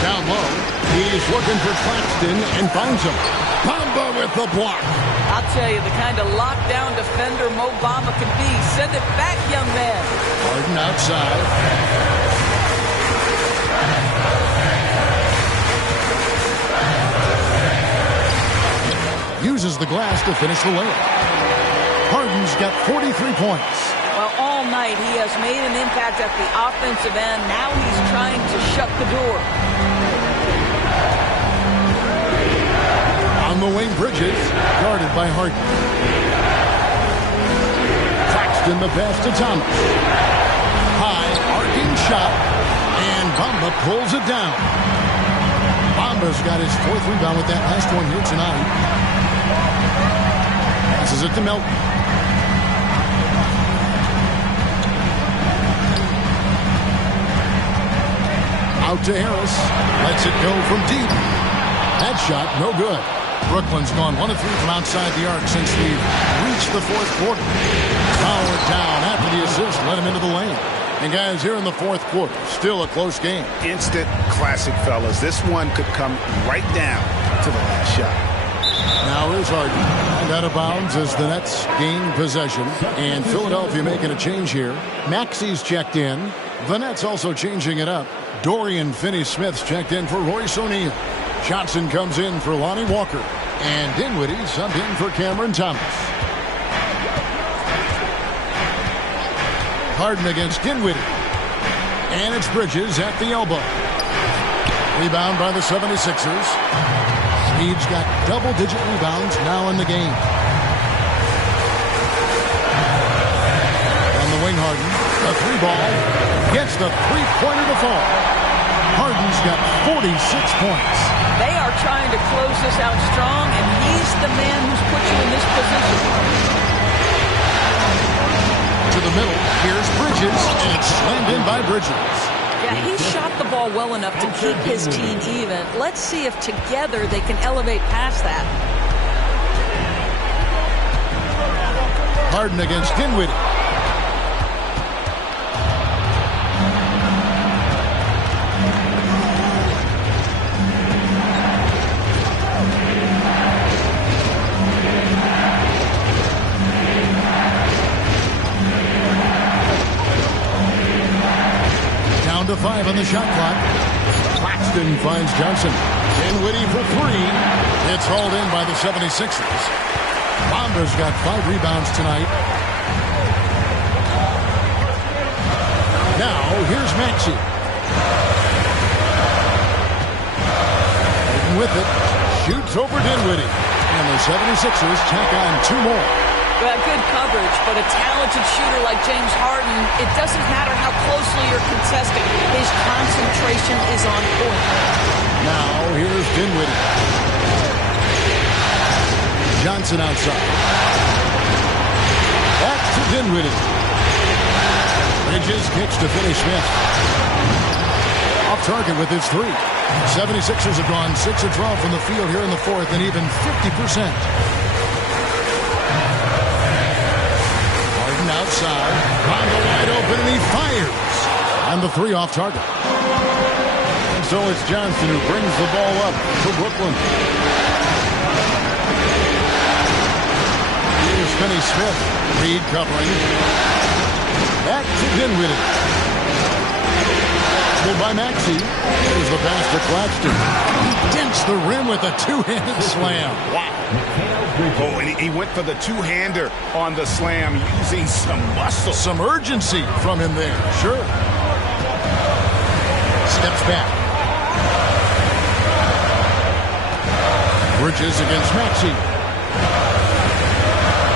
Down low. He's looking for Claxton and finds him. Bamba with the block. I'll tell you, the kind of lockdown defender Mo Bamba can be. Send it back, young man. Harden outside. Uses the glass to finish the layup. Harden's got 43 points. Well, all night he has made an impact at the offensive end. Now he's trying to shut the door. On the wing, Bridges, guarded by Harden. Claxton the pass to Thomas. High, arcing shot, and Bamba pulls it down. Bamba's got his 4th rebound with that last one here tonight. Passes it to Melton. Out to Harris. Lets it go from deep. That shot, no good. Brooklyn's gone 1 of 3 from outside the arc since we've reached the 4th quarter. Powered down after the assist, let him into the lane. And guys, here in the 4th quarter, still a close game. Instant classic, fellas. This one could come right down to the last shot. Now is Harden. And out of bounds as the Nets gain possession. And Philadelphia making a change here. Maxey's checked in. The Nets also changing it up. Dorian Finney-Smith's checked in for Royce O'Neal. Johnson comes in for Lonnie Walker. And Dinwiddie subbed in for Cameron Thomas. Harden against Dinwiddie. And it's Bridges at the elbow. Rebound by the 76ers. He's got double-digit rebounds now in the game. On the wing, Harden. A three ball. Gets the three-pointer to fall. Harden's got 46 points. They are trying to close this out strong, and he's the man who's put you in this position. To the middle. Here's Bridges, and it's slammed in by Bridges. Yeah, he shot the ball well enough to keep his team even. Let's see if together they can elevate past that. Harden against Dinwiddie. To 5 on the shot clock. Claxton finds Johnson. Dinwiddie for three. It's hauled in by the 76ers. Bonda's got 5 rebounds tonight. Now, here's Maxey. Harden with it. Shoots over Dinwiddie. And the 76ers tack on 2 more. Good coverage, but a talented shooter like James Harden, it doesn't matter how closely you're contesting. His concentration is on point. Now, here's Dinwiddie. Johnson outside. Back to Dinwiddie. Bridges kicks to Finney-Smith. Off target with his three. 76ers have gone 6 of 12 from the field here in the fourth, and even 50%. Outside, Rondo wide open, and he fires. And the three off target. And so it's Johnson who brings the ball up for Brooklyn. Here's Finney-Smith. Reed covering. Back to Dinwiddie. Pulled by Maxey. There's the pass to Claxton. He dents the rim with a two-handed slam. Wow. Oh, and he went for the two-hander on the slam, using some muscle. Some urgency from him there, sure. Steps back. Bridges against Maxey.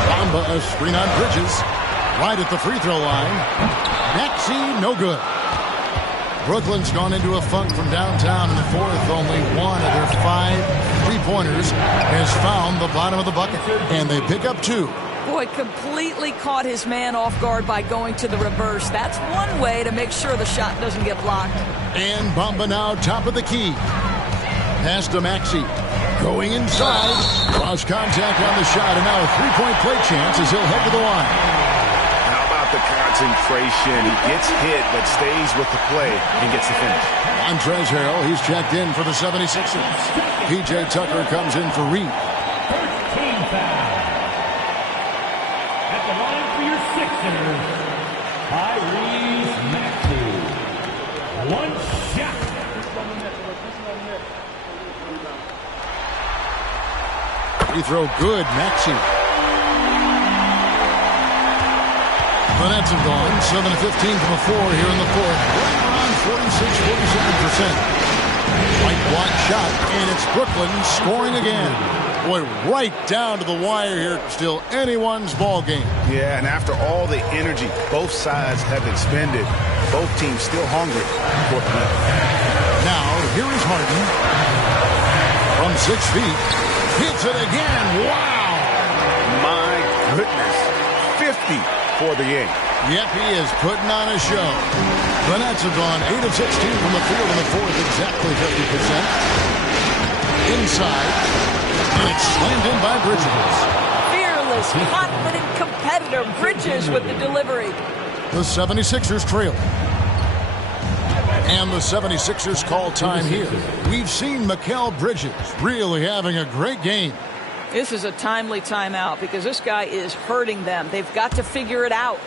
Bamba a screen on Bridges. Right at the free throw line. Maxey, no good. Brooklyn's gone into a funk from downtown in the fourth. Only one of their 5 three-pointers has found the bottom of the bucket, and they pick up 2. Boy, completely caught his man off guard by going to the reverse. That's one way to make sure the shot doesn't get blocked. And Bamba now top of the key. Pass to Maxey. Going inside. Cross contact on the shot, and now a three-point play chance as he'll head to the line. The concentration. He gets hit, but stays with the play and gets the finish. Montrezl Harrell, he's checked in for the 76ers. P.J. Tucker comes in for Reed. First team foul. At the line for your Sixers, Tyrese Maxey. One shot. Free throw good, Maxey. The Nets have gone 7 of 15 from the floor here in the fourth. Right around 46-47%. White block shot, and it's Brooklyn scoring again. Boy, right down to the wire here. Still anyone's ball game. Yeah, and after all the energy both sides have expended, both teams still hungry for the win. Now, here is Harden. From 6 feet. Hits it again. Wow! My goodness. 50 for the game. Yep, he is putting on a show. The Nets have gone 8 of 16 from the field in the fourth, exactly 50%. Inside, and it's slammed in by Bridges. Fearless, confident competitor. Bridges with the delivery. The 76ers trail. And the 76ers call time here. We've seen Mikal Bridges really having a great game. This is a timely timeout because this guy is hurting them. They've got to figure it out.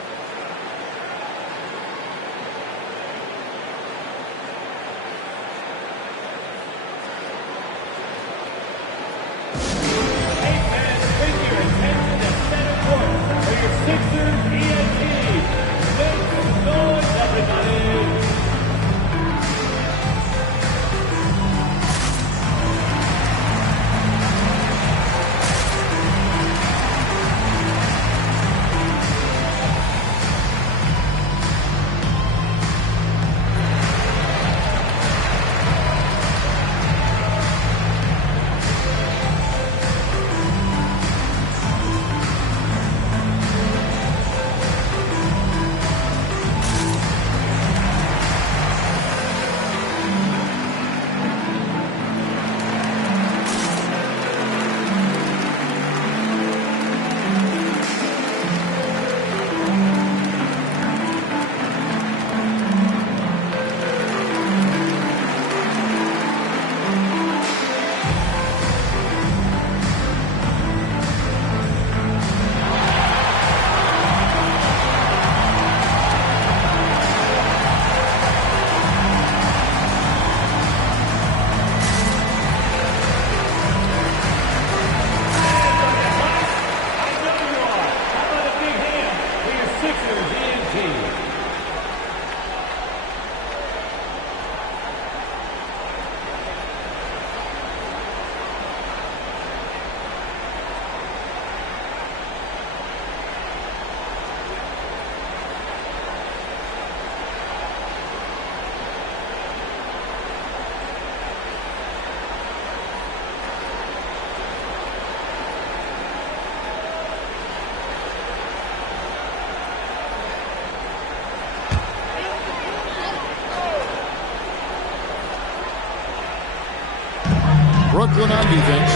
Brooklyn on defense.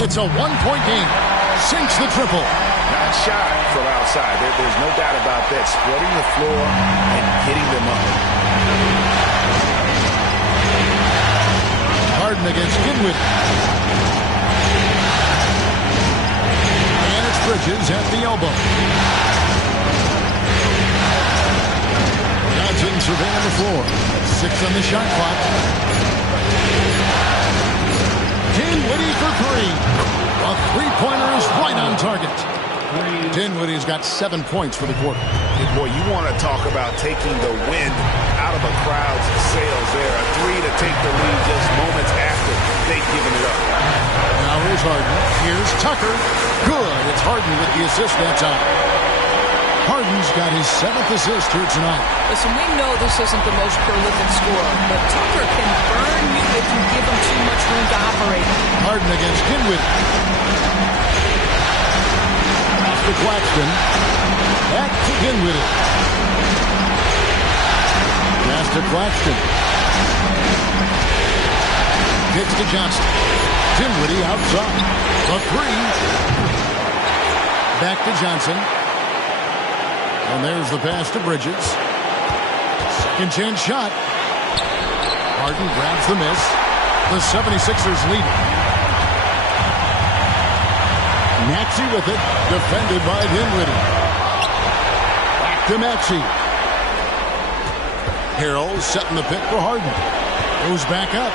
It's a one-point game. Sinks the triple. Not shot from outside. There's no doubt about that. Spreading the floor and getting them up. Harden against Dinwiddie. And it's Bridges at the elbow. Johnson surveying the floor. 6 on the shot clock. Dinwiddie for 3. A three-pointer is right on target. Dinwiddie's got 7 points for the quarter. Hey, boy, you want to talk about taking the wind out of a crowd's sails there. A 3 to take the lead just moments after they've given it up. Now here's Harden. Here's Tucker. Good. It's Harden with the assist that time. Harden's got his 7th assist here tonight. Listen, we know this isn't the most prolific scorer, but Tucker can burn you if you give him too much room to operate. Harden against Dinwiddie. Pass to Claxton. Back to Dinwiddie. Pass to Claxton. Kicks to Johnson. Dinwiddie outside. A 3. Back to Johnson. And there's the pass to Bridges. Second chance shot. Harden grabs the miss. The 76ers lead. Maxey with it. Defended by Dinwiddie. Back to Maxey. Harrell setting the pick for Harden. Goes back up.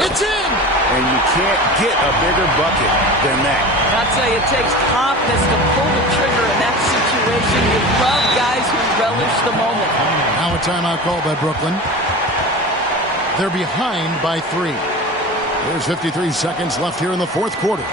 It's in! And you can't get a bigger bucket than that. I'll tell you, it takes confidence to pull the trigger in that situation. You love guys who relish the moment. Now a timeout call by Brooklyn. They're behind by 3. There's 53 seconds left here in the fourth quarter.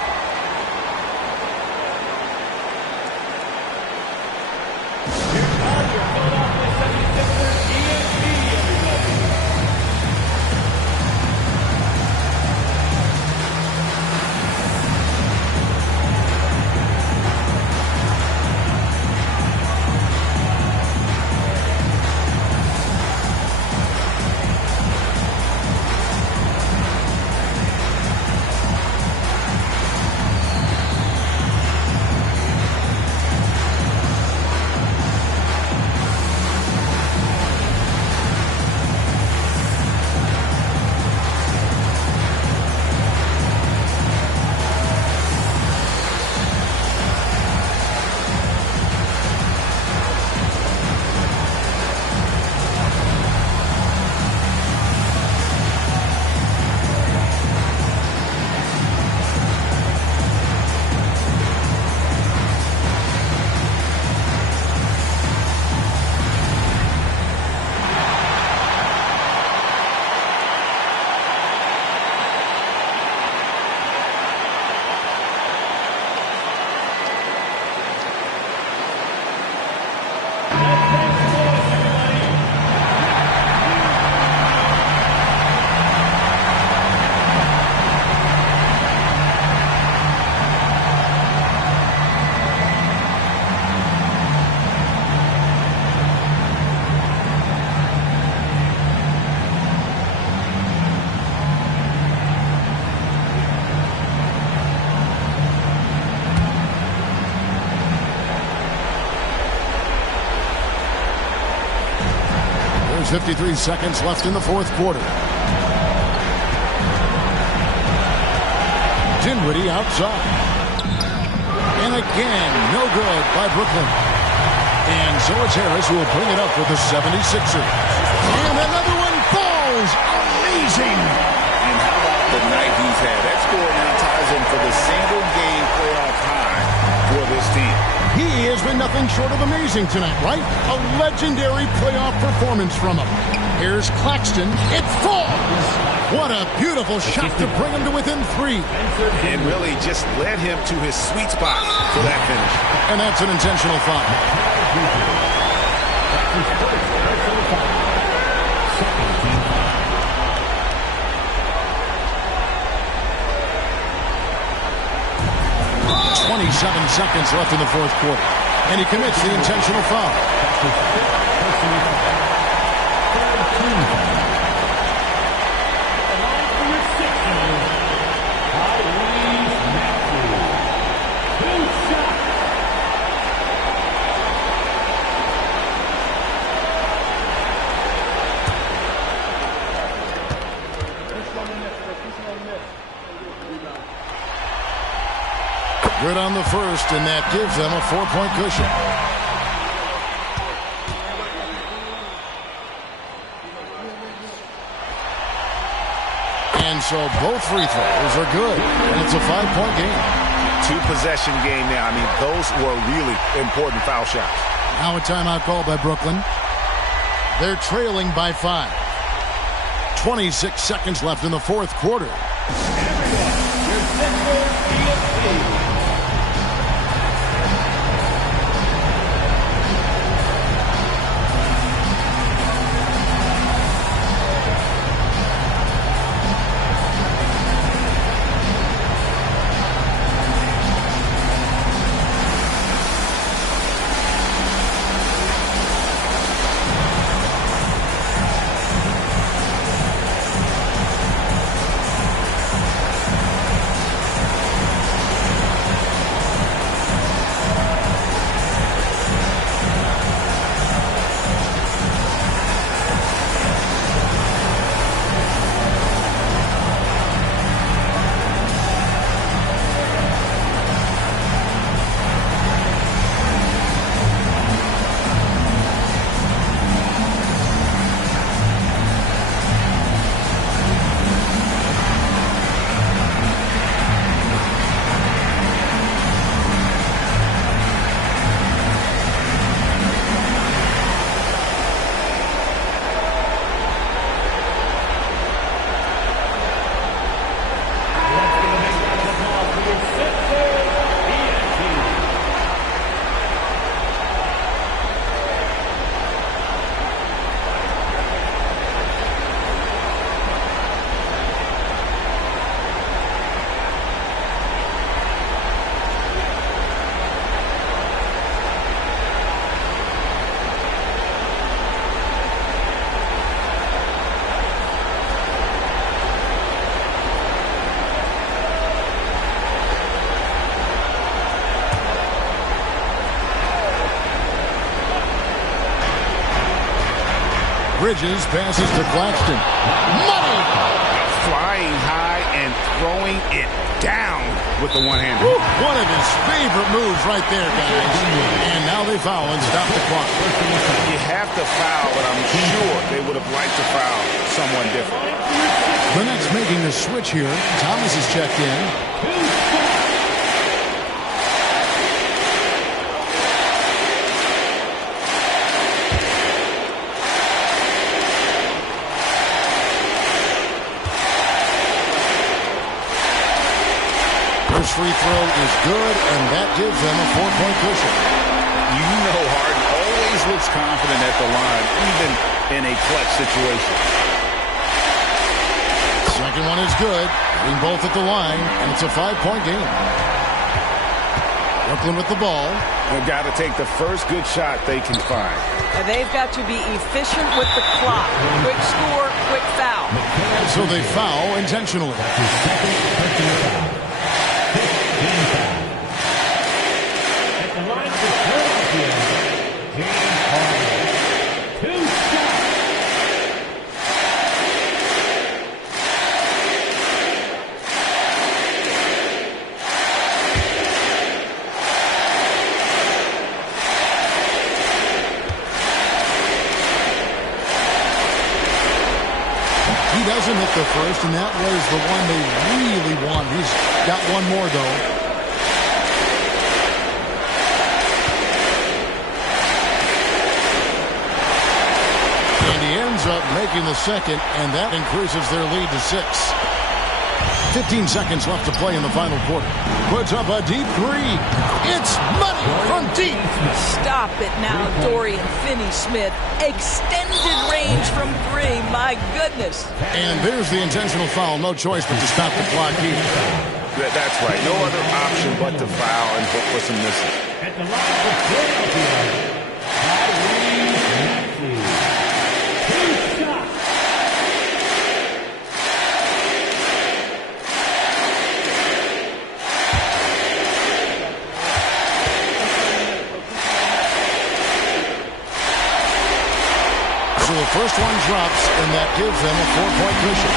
There's 53 seconds left in the fourth quarter. Dinwiddie outside. And again, no good by Brooklyn. And so it's Harris who will bring it up for the 76ers. And another one falls. Amazing. And how about the night he's had? That score now ties him for the single-game playoff high for this team. He has been nothing short of amazing tonight, right? A legendary playoff performance from him. Here's Claxton. It falls. What a beautiful shot to bring him to within 3. And really just led him to his sweet spot for that finish. And that's an intentional foul. That's his first personal foul. Second team foul. .27 seconds left in the fourth quarter. And he commits the intentional foul. That's his fifth personal foul. Third team foul. The line for your Sixers, Tyrese Maxey. 2 shots. Good on the first, and that gives them a 4-point cushion. And so both free throws are good, and it's a 5-point game. 2-possession game now. I mean, those were really important foul shots. Now a timeout call by Brooklyn. They're trailing by 5. 26 seconds left in the fourth quarter. Everyone, your Sixers ESP. Bridges passes to Claxton. Money! Flying high and throwing it down with the one-hander. One of his favorite moves right there, guys. And now they foul and stop the clock. You have to foul, but I'm sure they would have liked to foul someone different. The Nets making the switch here. Thomas is checked in. First free throw is good, and that gives them a 4-point cushion. You know Harden always looks confident at the line, even in a clutch situation. Second one is good. Hitting both at the line, and it's a 5-point game. Brooklyn with the ball. They've got to take the first good shot they can find. And they've got to be efficient with the clock. Quick score, quick foul. So they foul intentionally. That's his second personal foul. At the line for Philadelphia, James Harden. 2 shots. first, and that was the one they really wanted. He's got one more, though. And he ends up making the second, and that increases their lead to 6. 15 seconds left to play in the final quarter. Puts up a deep three. It's money from deep. Stop it now, Dorian Finney-Smith. Extended range from 3. My goodness. And there's the intentional foul. No choice but to stop the clock here. That's right. No other option but to foul and hope for some misses. At the line for Philadelphia, So the first one drops, and that gives them a 4-point cushion.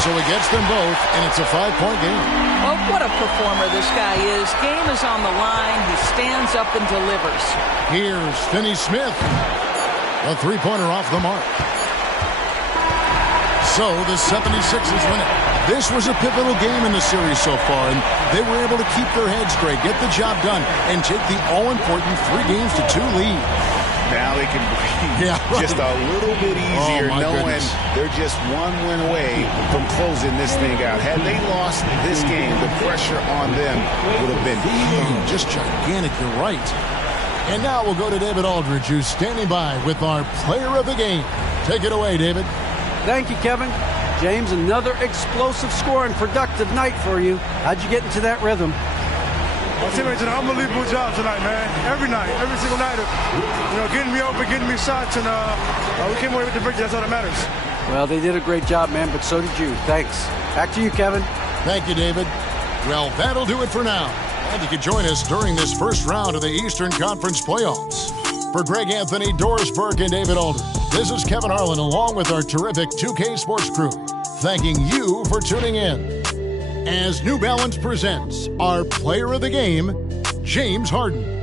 So he gets them both, and it's a 5-point game. Well, what a performer this guy is. Game is on the line. He stands up and delivers. Here's Finney-Smith. A 3-pointer off the mark. So the 76ers win it. This was a pivotal game in the series so far, and they were able to keep their heads straight, get the job done, and take the all-important 3-2 lead. Now they can breathe just a little bit easier, knowing they're just one win away from closing this thing out. Had they lost this game, the pressure on them would have been huge. Just gigantic, you're right. And now we'll go to David Aldridge, who's standing by with our player of the game. Take it away, David. Thank you, Kevin. James, another explosive score and productive night for you. How'd you get into that rhythm? My teammates did an unbelievable job tonight, man. Every night, every single night of, getting me open, getting me shots, and we came away with the victory. That's all that matters. Well, they did a great job, man, but so did you. Thanks. Back to you, Kevin. Thank you, David. Well, that'll do it for now. And you can join us during this first round of the Eastern Conference playoffs. For Greg Anthony, Doris Burke, and David Aldridge, this is Kevin Harlan along with our terrific 2K Sports crew, thanking you for tuning in. As New Balance presents our player of the game, James Harden.